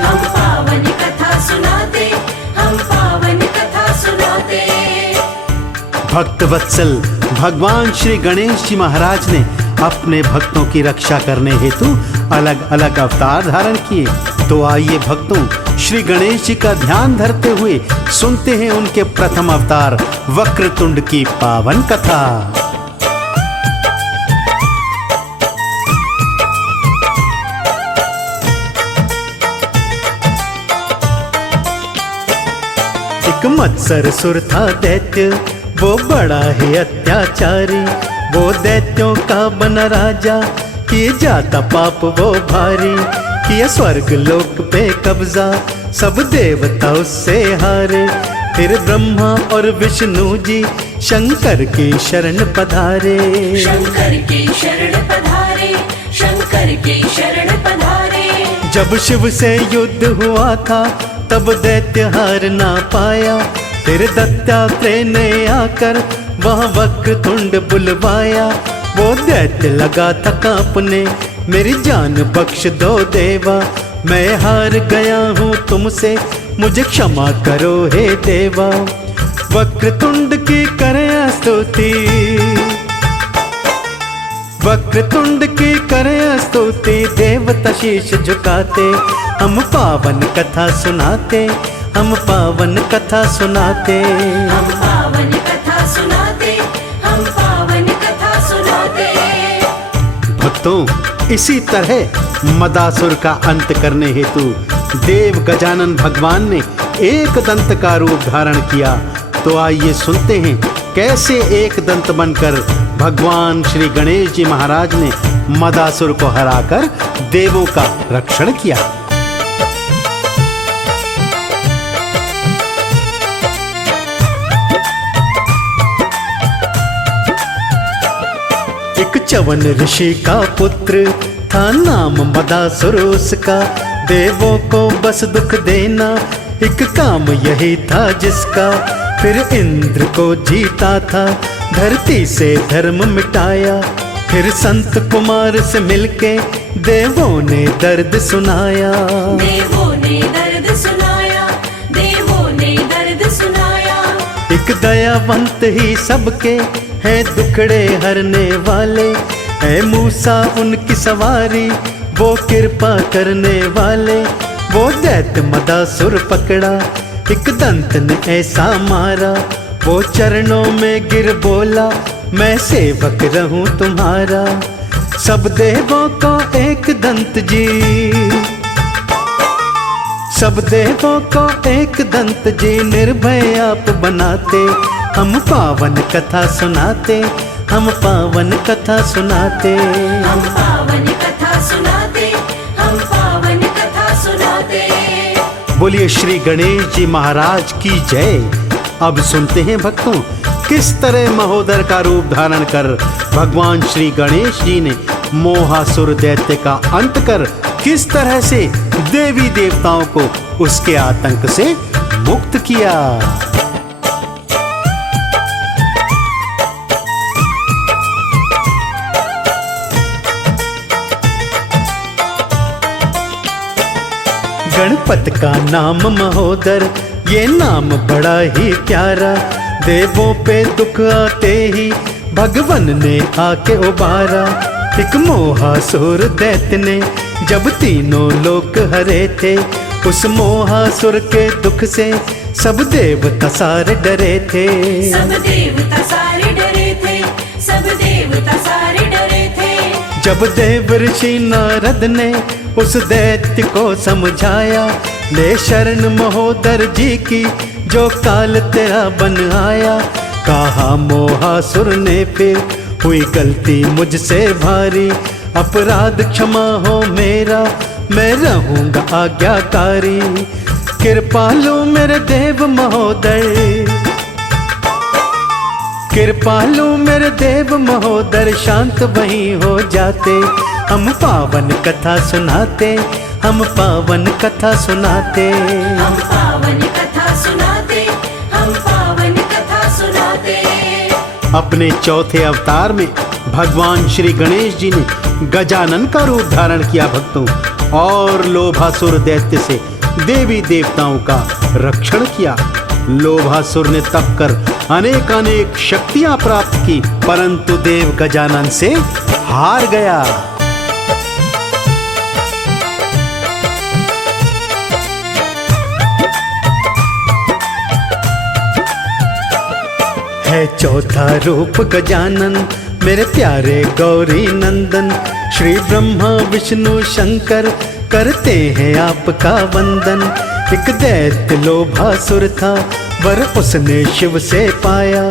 हम पावन कथा सुनाते, हम पावन कथा सुनाते। भक्त वत्सल भगवान श्री गणेश जी महाराज ने अपने भक्तों की रक्षा करने हेतु अलग अलग अवतार धारण किए। तो आइए भक्तों, श्री गणेश जी का ध्यान धरते हुए सुनते हैं उनके प्रथम अवतार वक्रतुंड की पावन कथा। एक मत्सर सुर था दैत्य, वो बड़ा ही अत्याचारी। वो दैत्यों का बना राजा, किए जाता पाप वो भारी। किया स्वर्ग लोक पे कब्जा, सब देवता उससे हारे। फिर ब्रह्मा और विष्णु जी शंकर की शरण पधारे। शंकर की शरण पधारे, शंकर की शरण पधारे। जब शिव से युद्ध हुआ था, तब दैत्य हार ना पाया। फिर दत्तात्रेय ने आकर वहाँ वक्रतुंड बुलवाया। वो दैत्य लगा था कांपने, मेरी जान बख्श दो देवा। मैं हार गया हूँ तुमसे, मुझे क्षमा करो हे देवा। वक्रतुंड की करें स्तुति, वक्रतुंड की करें स्तुति। देवता शीश झुकाते, हम पावन कथा सुनाते। हम पावन कथा सुनाते। हम पावन कथा सुनाते, हम पावन कथा सुनाते। भक्तों, इसी तरह मदासुर का अंत करने हेतु देव गजानन भगवान ने एक दंत का रूप धारण किया। तो आइए सुनते हैं कैसे एक दंत बनकर भगवान श्री गणेश जी महाराज ने मदासुर को हराकर देवों का रक्षण किया। एक च्यवन ऋषि का पुत्र था, नाम मदासुर उसका। देवों को बस दुख देना एक काम यही था जिसका। फिर इंद्र को जीता था, धरती से धर्म मिटाया। फिर संत कुमार से मिलके देवों ने दर्द सुनाया। देवों ने दर्द सुनाया, देवों ने दर्द सुनाया। एक दयावंत ही सबके है दुखड़े हरने वाले। है मूसा उनकी सवारी, वो कृपा करने वाले। वो दैत्य मदासुर पकड़ा, एक दंत ने ऐसा मारा। वो चरणों में गिर बोला, मैं सेवक रहूं तुम्हारा। सब देवों को एक दंत जी, सब देवों को एक दंत जी निर्भय आप बनाते। हम पावन कथा सुनाते, हम पावन कथा सुनाते। हम पावन कथा सुनाते, हम पावन कथा सुनाते। बोलिए श्री गणेश जी महाराज की जय। अब सुनते हैं भक्तों, किस तरह महोदर का रूप धारण कर भगवान श्री गणेश जी ने मोहासुर दैत्य का अंत कर किस तरह से देवी देवताओं को उसके आतंक से मुक्त किया। गणपत का नाम महोदर, ये नाम बड़ा ही प्यारा। देवों पे दुख आते ही भगवन ने आके उबारा। एक मोहासुर दैत्य ने जब तीनों लोक हरे थे, उस मोहासुर के दुख से सब देवता सारे डरे थे। सब देवता सारे डरे थे, सब देवता सारे डरे थे। जब देव ऋषि नारद ने उस दैत्य को समझाया, ले शरण महोदर जी की जो काल तेरा बन आया। कहा मोहासुर ने फिर हुई गलती मुझसे भारी। अपराध क्षमा हो मेरा, मैं रहूंगा आज्ञाकारी। कृपालु मेरे देव महोदय, कृपालु मेरे देव महोदर, शांत वहीं हो जाते। हम पावन कथा सुनाते, हम पावन कथा सुनाते। हम पावन कथा सुनाते, हम पावन कथा सुनाते। अपने चौथे अवतार में भगवान श्री गणेश जी ने गजानन का रूप धारण किया भक्तों, और लोभासुर दैत्य से देवी देवताओं का रक्षण किया। लोभासुर ने तप कर अनेक अनेक शक्तियां प्राप्त की, परंतु देव गजानन से हार गया। है चौथा रूप गजानन मेरे प्यारे गौरी नंदन, श्री ब्रह्मा विष्णु शंकर करते हैं आपका वंदन। एक दैत्य लोभासुर था, वर उसने शिव से पाया,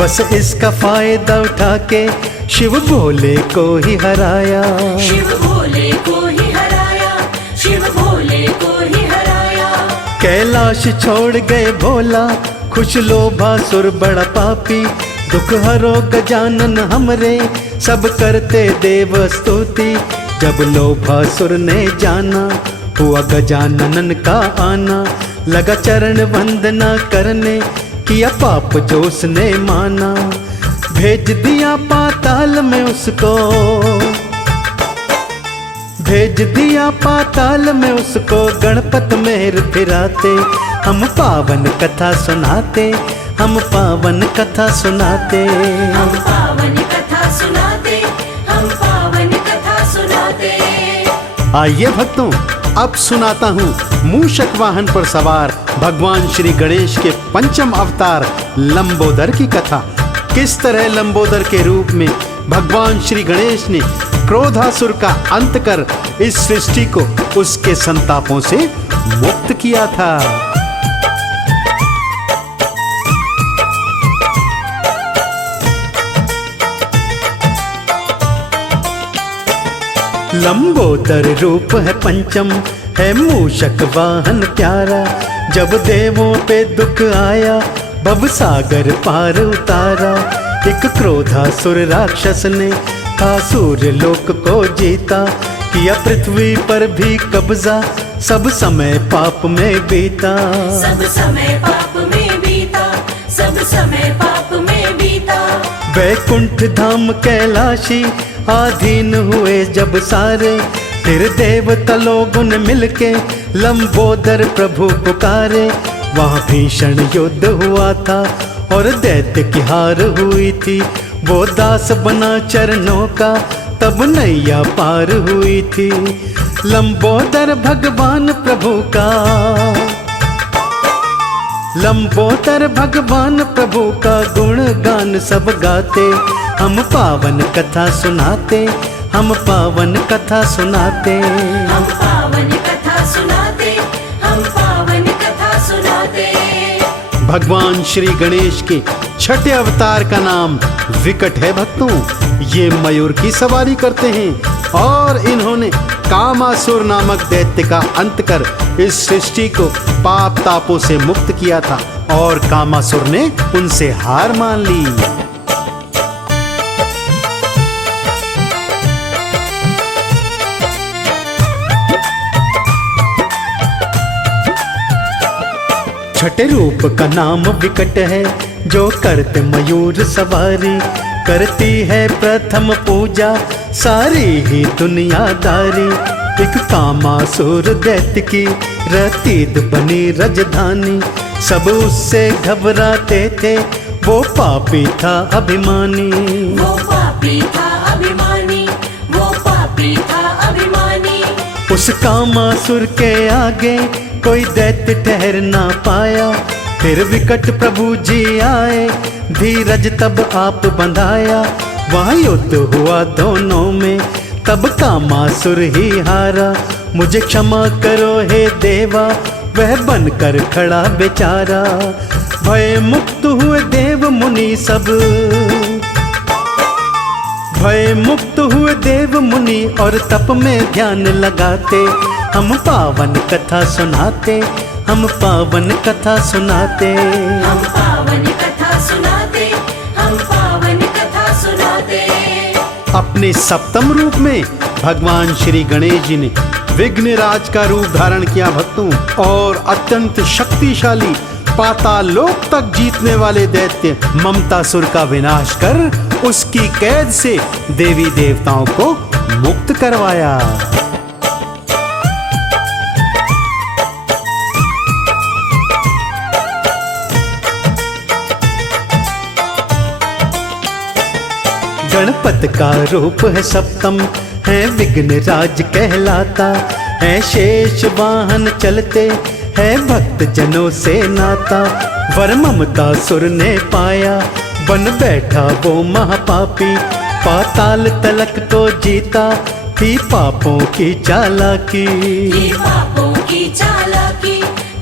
बस इसका फायदा उठा के शिव भोले को ही हराया। शिव भोले को ही हराया, शिव भोले को ही हराया। कैलाश छोड़ गए भोला, खुश लोभासुर बड़ा पापी, दुख हरो गजानन हमरे, सब करते देव स्तुति। जब लोभासुर ने जाना हुआ गजानन का आना, लगा चरण वंदना करने, किया पाप जो उसने माना। भेज दिया पाताल में उसको, भेज दिया पाताल में उसको, गणपत मेहर फिराते, हम पावन कथा सुनाते, हम पावन कथा सुनाते। हम पावन कथा सुनाते, हम पावन कथा सुनाते। आइए भक्तों, अब सुनाता हूँ मूषक वाहन पर सवार भगवान श्री गणेश के पंचम अवतार लंबोदर की कथा। किस तरह लंबोदर के रूप में भगवान श्री गणेश ने क्रोधासुर का अंत कर इस सृष्टि को उसके संतापों से मुक्त किया था। लंबोदर रूप है पंचम, है मूषक वाहन प्यारा, जब देवों पे दुख आया भव सागर पार उतारा। एक क्रोधासुर राक्षस ने था सूर्य लोक को जीता, किया पृथ्वी पर भी कब्जा, सब समय पाप में बीता। सब समय पाप में बीता, सब समय पाप में बीता। वैकुंठ धाम कैलाशी आधीन हुए जब सारे, फिर देवता लोगों ने मिलके लंबोदर प्रभु पुकारे। वहाँ भीषण युद्ध हुआ था और दैत्य की हार हुई थी, वो दास बना चरणों का तब नैया पार हुई थी। लंबोदर भगवान प्रभु का, लंबोदर भगवान प्रभु का गुण गान सब गाते, हम पावन कथा सुनाते, हम पावन कथा सुनाते। हम पावन कथा सुनाते, हम पावन कथा सुनाते। भगवान श्री गणेश के छठे अवतार का नाम विकट है भक्तों। ये मयूर की सवारी करते हैं और इन्होंने कामासुर नामक दैत्य का अंत कर इस सृष्टि को पाप तापों से मुक्त किया था और कामासुर ने उनसे हार मान ली। छठे रूप का नाम विकट है, जो करते मयूर सवारी, करती है प्रथम पूजा सारी ही दुनियादारी। एक कामासुर दैत्य की रतीद बनी राजधानी, सब उससे घबराते थे, वो पापी था अभिमानी। वो पापी था अभिमानी, वो पापी था अभिमानी। उस कामासुर के आगे कोई दैत्य ठहर ना पाया, फिर विकट प्रभु जी आए, धीरज तब आप बंधाया। वहाँ युद्ध हुआ दोनों में, तब कामासुर ही हारा। मुझे क्षमा करो हे देवा, वह बनकर खड़ा बेचारा। भय मुक्त हुए देव मुनि सब, भय मुक्त हुए देव मुनि और तप में ध्यान लगाते, हम पावन कथा सुनाते, हम पावन कथा सुनाते। हम पावन कथा सुनाते, हम पावन कथा सुनाते। अपने सप्तम रूप में भगवान श्री गणेश जी ने विघ्नराज का रूप धारण किया भक्तों, और अत्यंत शक्तिशाली पाताल लोक तक जीतने वाले दैत्य ममतासुर का विनाश कर उसकी कैद से देवी देवताओं को मुक्त करवाया। गणपत का रूप है सप्तम, है विघ्न राज कहलाता, है शेष वाहन चलते, है भक्त जनों से नाता। वर ममता सुर ने पाया, बन बैठा वो महापापी, पाताल तलक को जीता, थी पापों की चालाकी। थी पापों की चालाकी,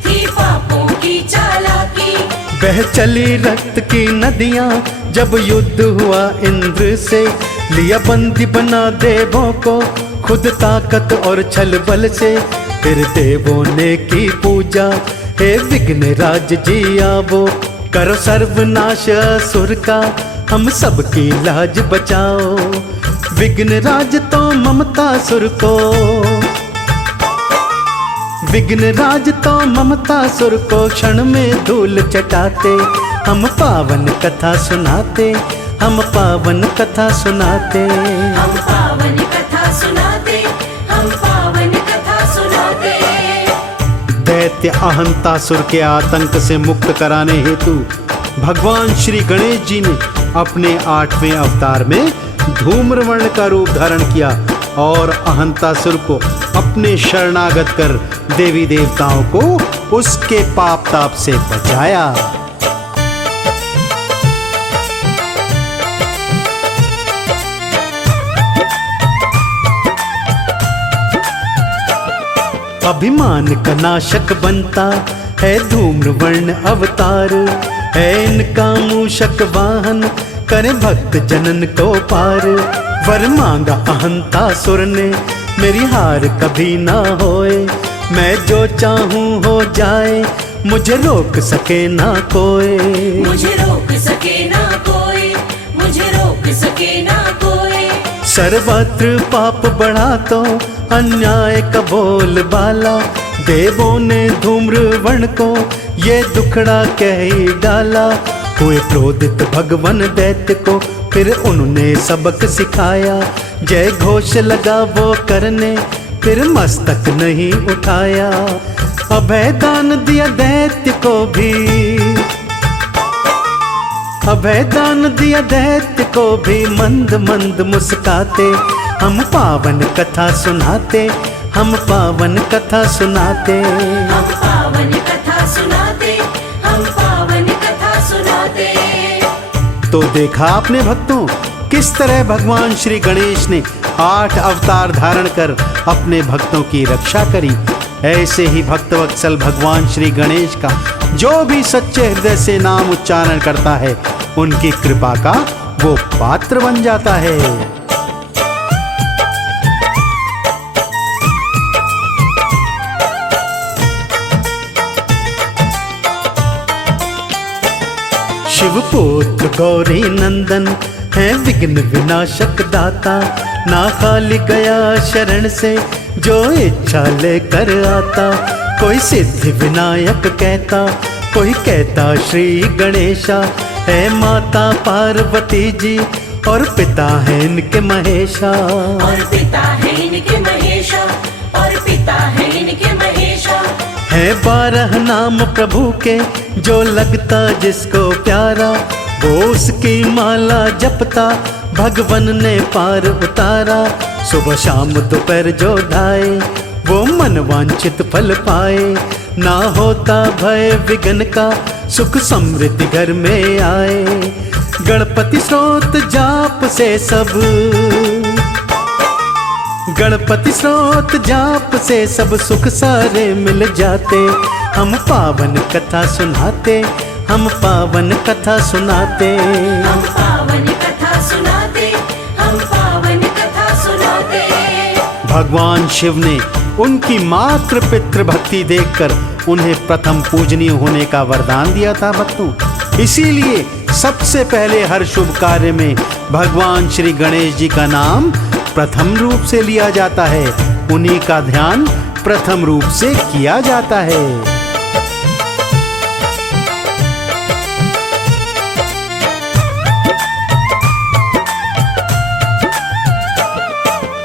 थी पापों की चालाकी। बह चली रक्त की नदियां जब युद्ध हुआ इंद्र से, लिया बंदी बना देवों को खुद ताकत और छल बल से। फिर देवों ने की पूजा, हे विघ्न राज जी आवो, करो सर्वनाश असुर का, हम सबकी लाज बचाओ। विघ्न राज तो ममता सुर को, विघ्न राज तो ममता सुर को क्षण में धूल चटाते। हम पावन कथा सुनाते, हम पावन कथा सुनाते। हम पावन कथा सुनाते, हम पावन कथा सुनाते। दैत्य अहंतासुर के आतंक से मुक्त कराने हेतु भगवान श्री गणेश जी ने अपने 8वें अवतार में धूम्रवर्ण का रूप धारण किया और अहंतासुर को अपने शरणागत कर देवी देवताओं को उसके पाप ताप से बचाया। अभिमान का नाशक बनता है धूम्रवर्ण अवतार, है इनका मूषक वाहन, करे भक्त जनन को पार। वर मांगा अहंतासुर ने, मेरी हार कभी ना होए, मैं जो चाहूं हो जाए, मुझे रोक सके ना कोई। मुझे रोक सके ना कोई, मुझे रोक सके ना कोई। सर्वत्र पाप बढ़ा तो अन्याय का बोल बाला, देवों ने धूम्रवर्ण को ये दुखड़ा कह ही डाला। हुए क्रोधित भगवान दैत्य को, फिर उन्होंने सबक सिखाया, जय घोष लगा वो करने, फिर मस्तक नहीं उठाया। अभय दान दिया दैत्य को भी, अभय दान दिया दैत्य को भी, मंद मंद मुस्काते। हम पावन कथा सुनाते, हम पावन कथा सुनाते। हम पावन कथा सुनाते, हम पावन कथा सुनाते। तो देखा आपने भक्तों, किस तरह भगवान श्री गणेश ने 8 अवतार धारण कर अपने भक्तों की रक्षा करी। ऐसे ही भक्तवत्सल भगवान श्री गणेश का जो भी सच्चे हृदय से नाम उच्चारण करता है, उनकी कृपा का वो पात्र बन जाता है। शिवपुत्र गौरी नंदन है विघ्न विनाशक दाता, ना खाली गया शरण से जो इच्छा लेकर आता। कोई सिद्धि विनायक कहता, कोई कहता श्री गणेशा, है माता पार्वती जी और पिता है इनके महेशा। और पिता है इनके महेशा, और पिता है इनके महेशा। है 12 नाम प्रभु के, जो लगता जिसको प्यारा, वो उसकी माला जपता, भगवन ने पार उतारा। सुबह शाम दोपहर जो ढाए, वो मन वांछित फल पाए। ना होता भय विघ्न का, सुख समृद्धि घर में आए। गणपति स्रोत जाप से सब, गणपति स्रोत जाप से सब सुख सारे मिल जाते। हम पावन कथा सुनाते, हम पावन कथा सुनाते। हम पावन कथा सुनाते, हम पावन कथा सुनाते। भगवान शिव ने उनकी मातृ पितृ भक्ति देखकर उन्हें प्रथम पूजनीय होने का वरदान दिया था भक्तों। इसीलिए सबसे पहले हर शुभ कार्य में भगवान श्री गणेश जी का नाम प्रथम रूप से लिया जाता है, उन्हीं का ध्यान प्रथम रूप से किया जाता है।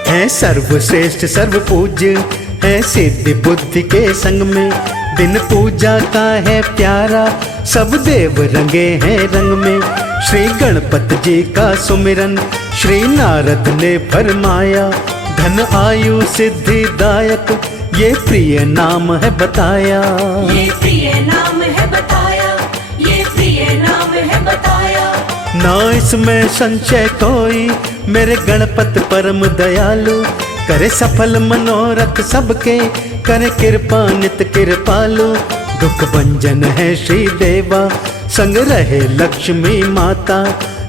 है सर्वश्रेष्ठ सर्व पूज्य, है सिद्धि बुद्धि के संग में। दिन पूजा का है प्यारा, सब देव रंगे हैं रंग में। श्री गणपति जी का सुमिरन श्री नारद ने फरमाया, धन आयु सिद्धिदायक ये प्रिय नाम है बताया। ये प्रिय नाम है बताया, ये प्रिय नाम है बताया। ना इसमें संशय कोई, मेरे गणपत परम दयालु, करे सफल मनोरथ सबके, करे कृपा नित कृपालु। दुख भंजन है श्री देवा, संग रहे लक्ष्मी माता,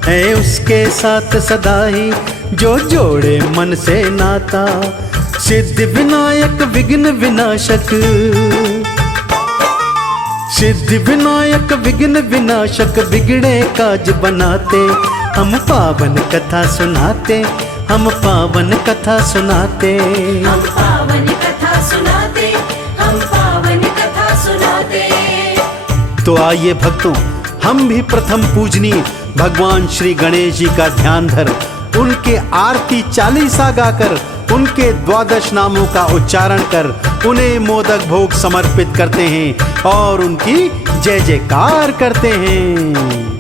है उसके साथ सदा ही जो जोड़े मन से नाता। सिद्धि विनायक विघ्न विनाशक, सिद्धि विनायक विघ्न विनाशक, बिगड़े काज बनाते, हम पावन कथा सुनाते, हम पावन कथा सुनाते। हम पावन कथा सुनाते, हम पावन कथा सुनाते। तो आइए भक्तों, हम भी प्रथम पूजनीय भगवान श्री गणेश जी का ध्यान धर, उनके आरती चालीसा गाकर, उनके 12 नामों का उच्चारण कर, उन्हें मोदक भोग समर्पित करते हैं और उनकी जय जयकार करते हैं।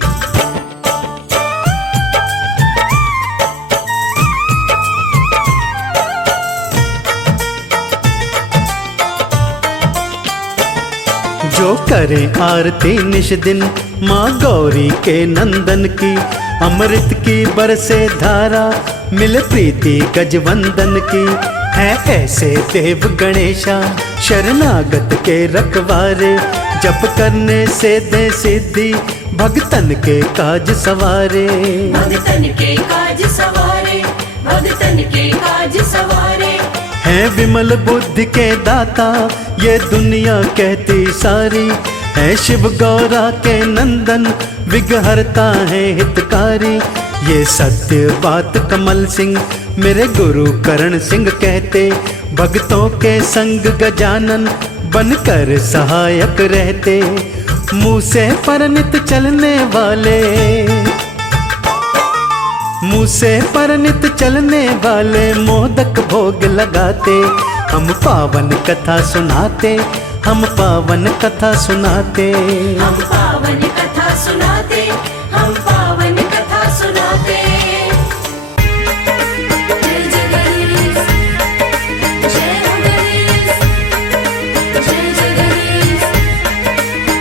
जो करे आरती निश दिन माँ गौरी के नंदन की, अमृत की बरसे धारा, मिल प्रीति गजवंदन की। है ऐसे देव गणेशा शरणागत के रखवारे, जप करने से दे सिद्धि भगतन के काज सवारे। भगतन के काज सवारे, भगतन के काज सवारे। है विमल बुद्धि के दाता, ये दुनिया कहती सारी, है शिव गौरा के नंदन, विघहरता है हितकारी। ये सत्य बात कमल सिंह मेरे गुरु करण सिंह कहते, भक्तों के संग गजानन बनकर सहायक रहते। मुँह से परनित चलने वाले, मुँह से परनित चलने वाले, मोदक भोग लगाते, हम पावन कथा सुनाते, हम पावन कथा सुनाते। हम पावन कथा सुनाते, हम पावन कथा सुनाते। जय जय गणेश, जय हो गणेश, जय जय गणेश,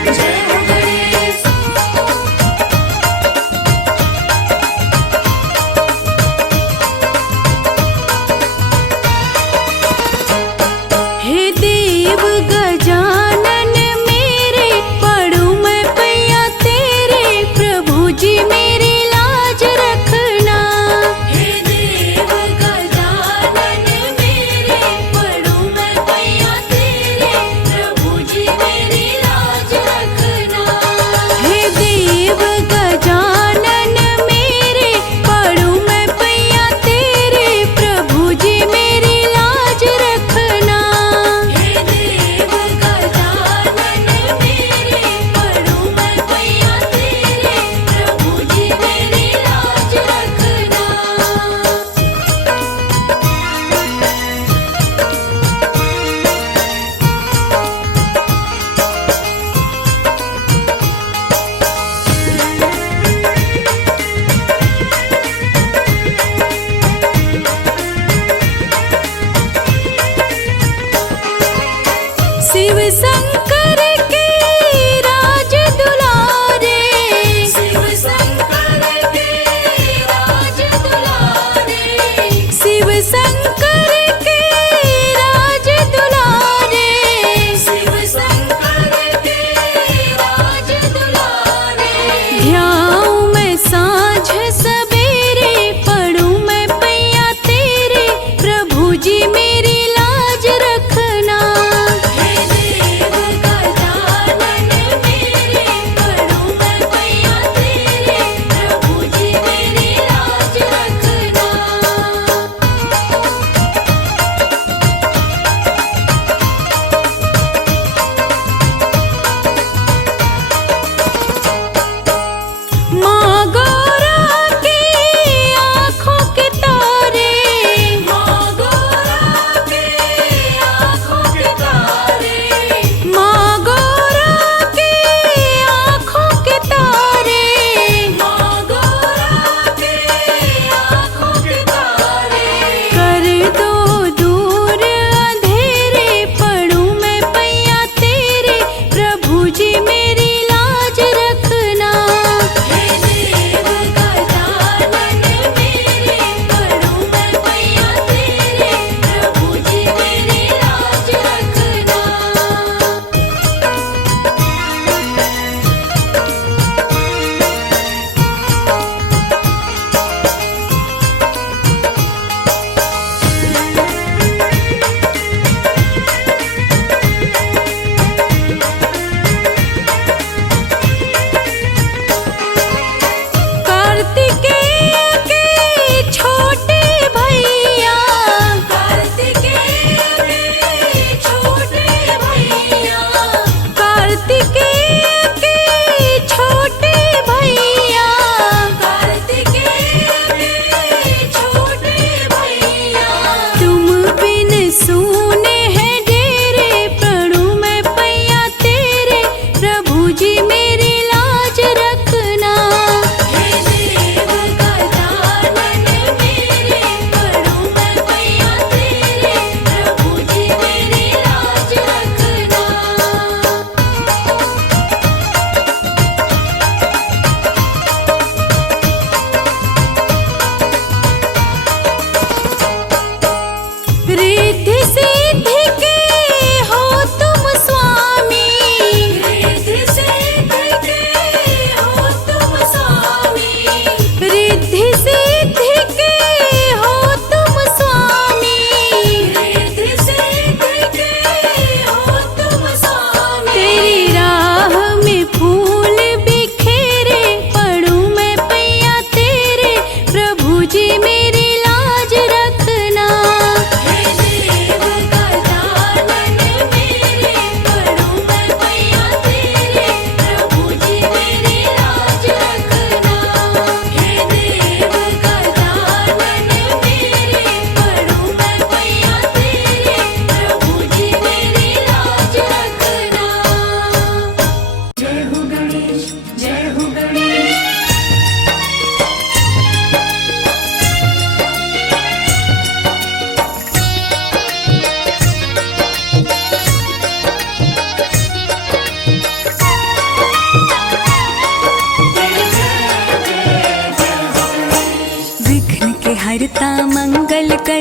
जय हो गणेश। हे देव गजानन मेरे, पढ़ूं मैं पैया तेरे,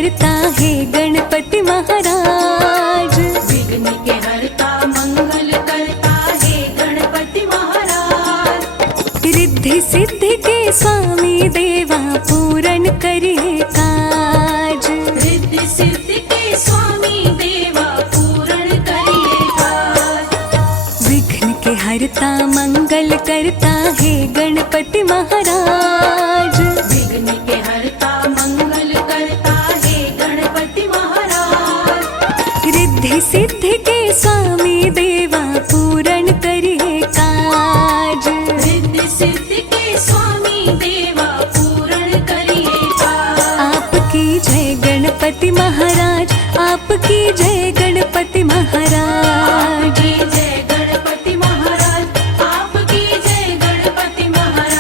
करता है गणपति महाराज। विघ्न के हरता मंगल करता है गणपति महाराज। रिद्धि सिद्धि के स्वामी देवा पूरन करिए काज। रिद्धि सिद्धि के स्वामी देवा पूर्ण करिए काज। विघ्न के हरता मंगल करता है गणपति महाराज। विघ्न के हरता मंगल करता है गणपति महाराज। रिद्धि सिद्धि के स्वामी देवा पूरन करिए काज। रिद्धि सिद्धि के स्वामी देवा पूर्ण करिए काज। आपकी जय गणपति महाराज, आपकी जय गणपति महाराज। आपकी जय गणपति महाराज, आपकी जय गणपति महाराज।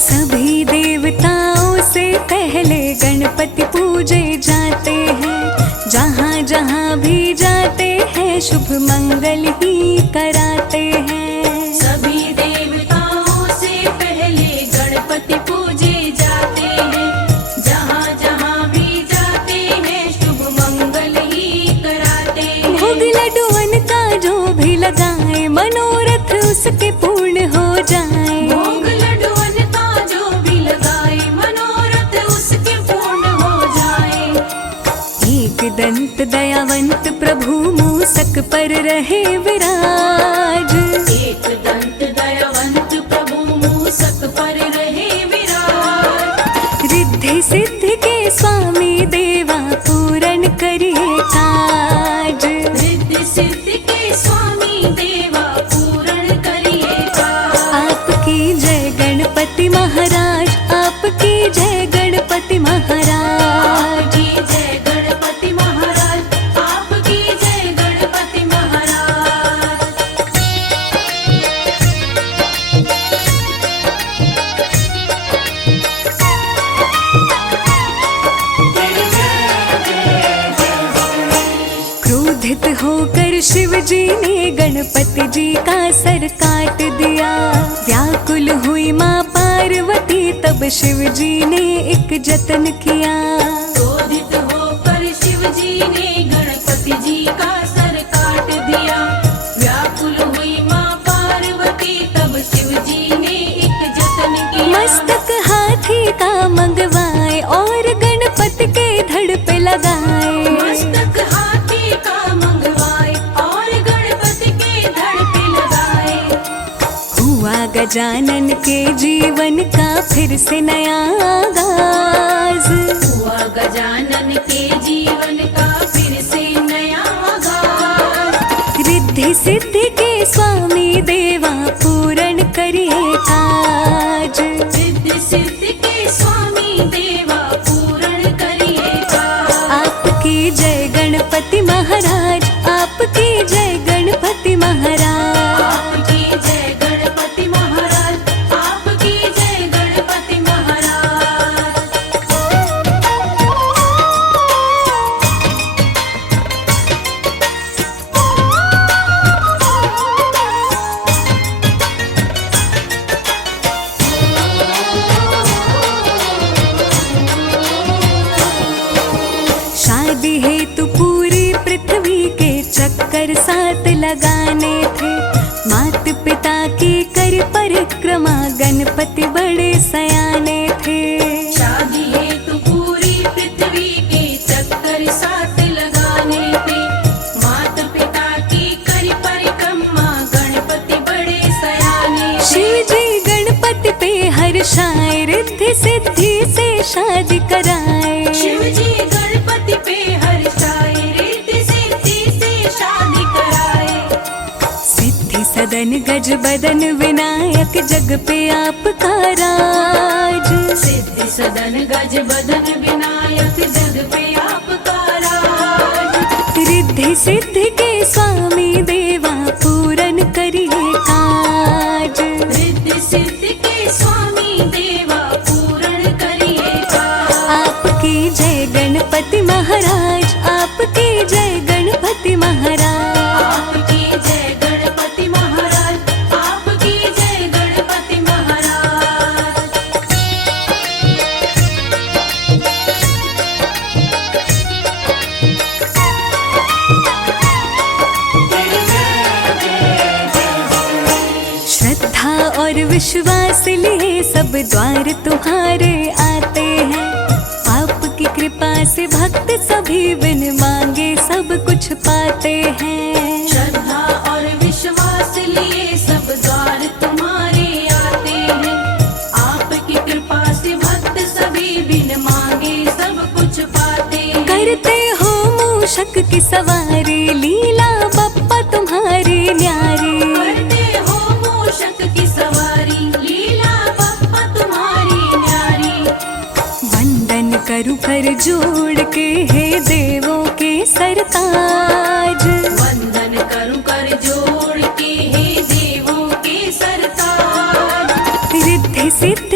सभी देवताओं से पहले गणपति पूजे जाते हैं। जहाँ जहाँ भी जाते हैं शुभ मंगल ही कराते हैं। सभी देवताओं से पहले गणपति पूजे जाते हैं। जहाँ जहाँ भी जाते हैं शुभ मंगल ही कराते हैं। भोग लड्डुअन का जो भी लगाए मनोरथ उसके पूर्ण हो जाए। भोग लड्डुअन का जो भी लगाए मनोरथ उसके पूर्ण हो जाए। एक दंत दयावंत प्रभु मूसक पर रहे विराज। एक दंत दयावंत प्रभु मूसक पर रहे विराज। रिद्धि सिद्धि के स्वामी देवा पूरन करिए काज। रिद्धि सिद्धि के स्वामी देवा पूर्ण करिए काज। आपकी जय गणपति महाराज, आपकी जय गणपति महाराज। आपकी जय गणपति महाराज, आपकी जय गणपति महाराज। क्रोधित होकर शिव जी ने गणपति जी का सर काट दिया। व्याकुल हुई माँ पार्वती तब शिव जी ने एक जतन किया। क्रोधित होकर शिव जी ने गणपति जी का सर काट दिया। व्याकुल हुई माँ पार्वती तब शिव जी ने एक जतन किया। मस्तक हाथी का मंगवाए और गणपति के धड़ पे लगाए। मस्तक हाथी का मंगवाए और गणपति के धड़ पे लगाए। हुआ गजानन के जीवन का फिर से नया आगाज। हुआ गजानन के जीवन का फिर से नया आगाज। रिद्धि सिद्धि के स्वामी देवा पूरन करिए काज। रिद्धि सिद्धि के स्वामी देवा पूर्ण करिए काज। आपकी जय गणपति महाराज, आपकी जय गणपति महाराज। आपकी जय गणपति महाराज, आपकी जय गणपति महाराज। शादी हेतु पूरी पृथ्वी के चक्कर साथ लगाने थे। मात पिता की कर परिक्रमा गणपति बड़े सयाने थे। शादी हेतु पूरी पृथ्वी के चक्कर साथ लगाने थे। माता पिता की कर परिक्रमा गणपति बड़े सयाने थे। शिव जी गणपति पे हर्षाए, रिद्धि सिद्धि से शादी कराए। शिव जी गणपति पे हर्षाए, रिद्धि सिद्धि से शादी कराए। सिद्धि सदन गज बदन विनायक जग पे आपका राज। सिद्धि सदन गज बदन विनायक जग पे आपका राज। रिद्धि सिद्धि के स्वामी देवा पूरन करिए काज। रिद्धि सिद्धि के स्वामी देवा पूर्ण कर विश्वास लिए सब द्वार तुम्हारे आते हैं। आपकी कृपा से भक्त सभी बिन मांगे सब कुछ पाते हैं। श्रद्धा और विश्वास लिए सब द्वार तुम्हारे आते हैं। आपकी कृपा से भक्त सभी बिन मांगे सब कुछ पाते हैं। करते हो मूषक की सवारी, लीला बप्पा तुम्हारी न्यारी। करते हो मूषक की सवारी, लीला बप्पा तुम्हारी न्यारी। वंदन करूं कर जोड़ के हे देवों के सरताज। वंदन करूं कर जोड़ के हे देवों के सरताज। रिद्धि सिद्धि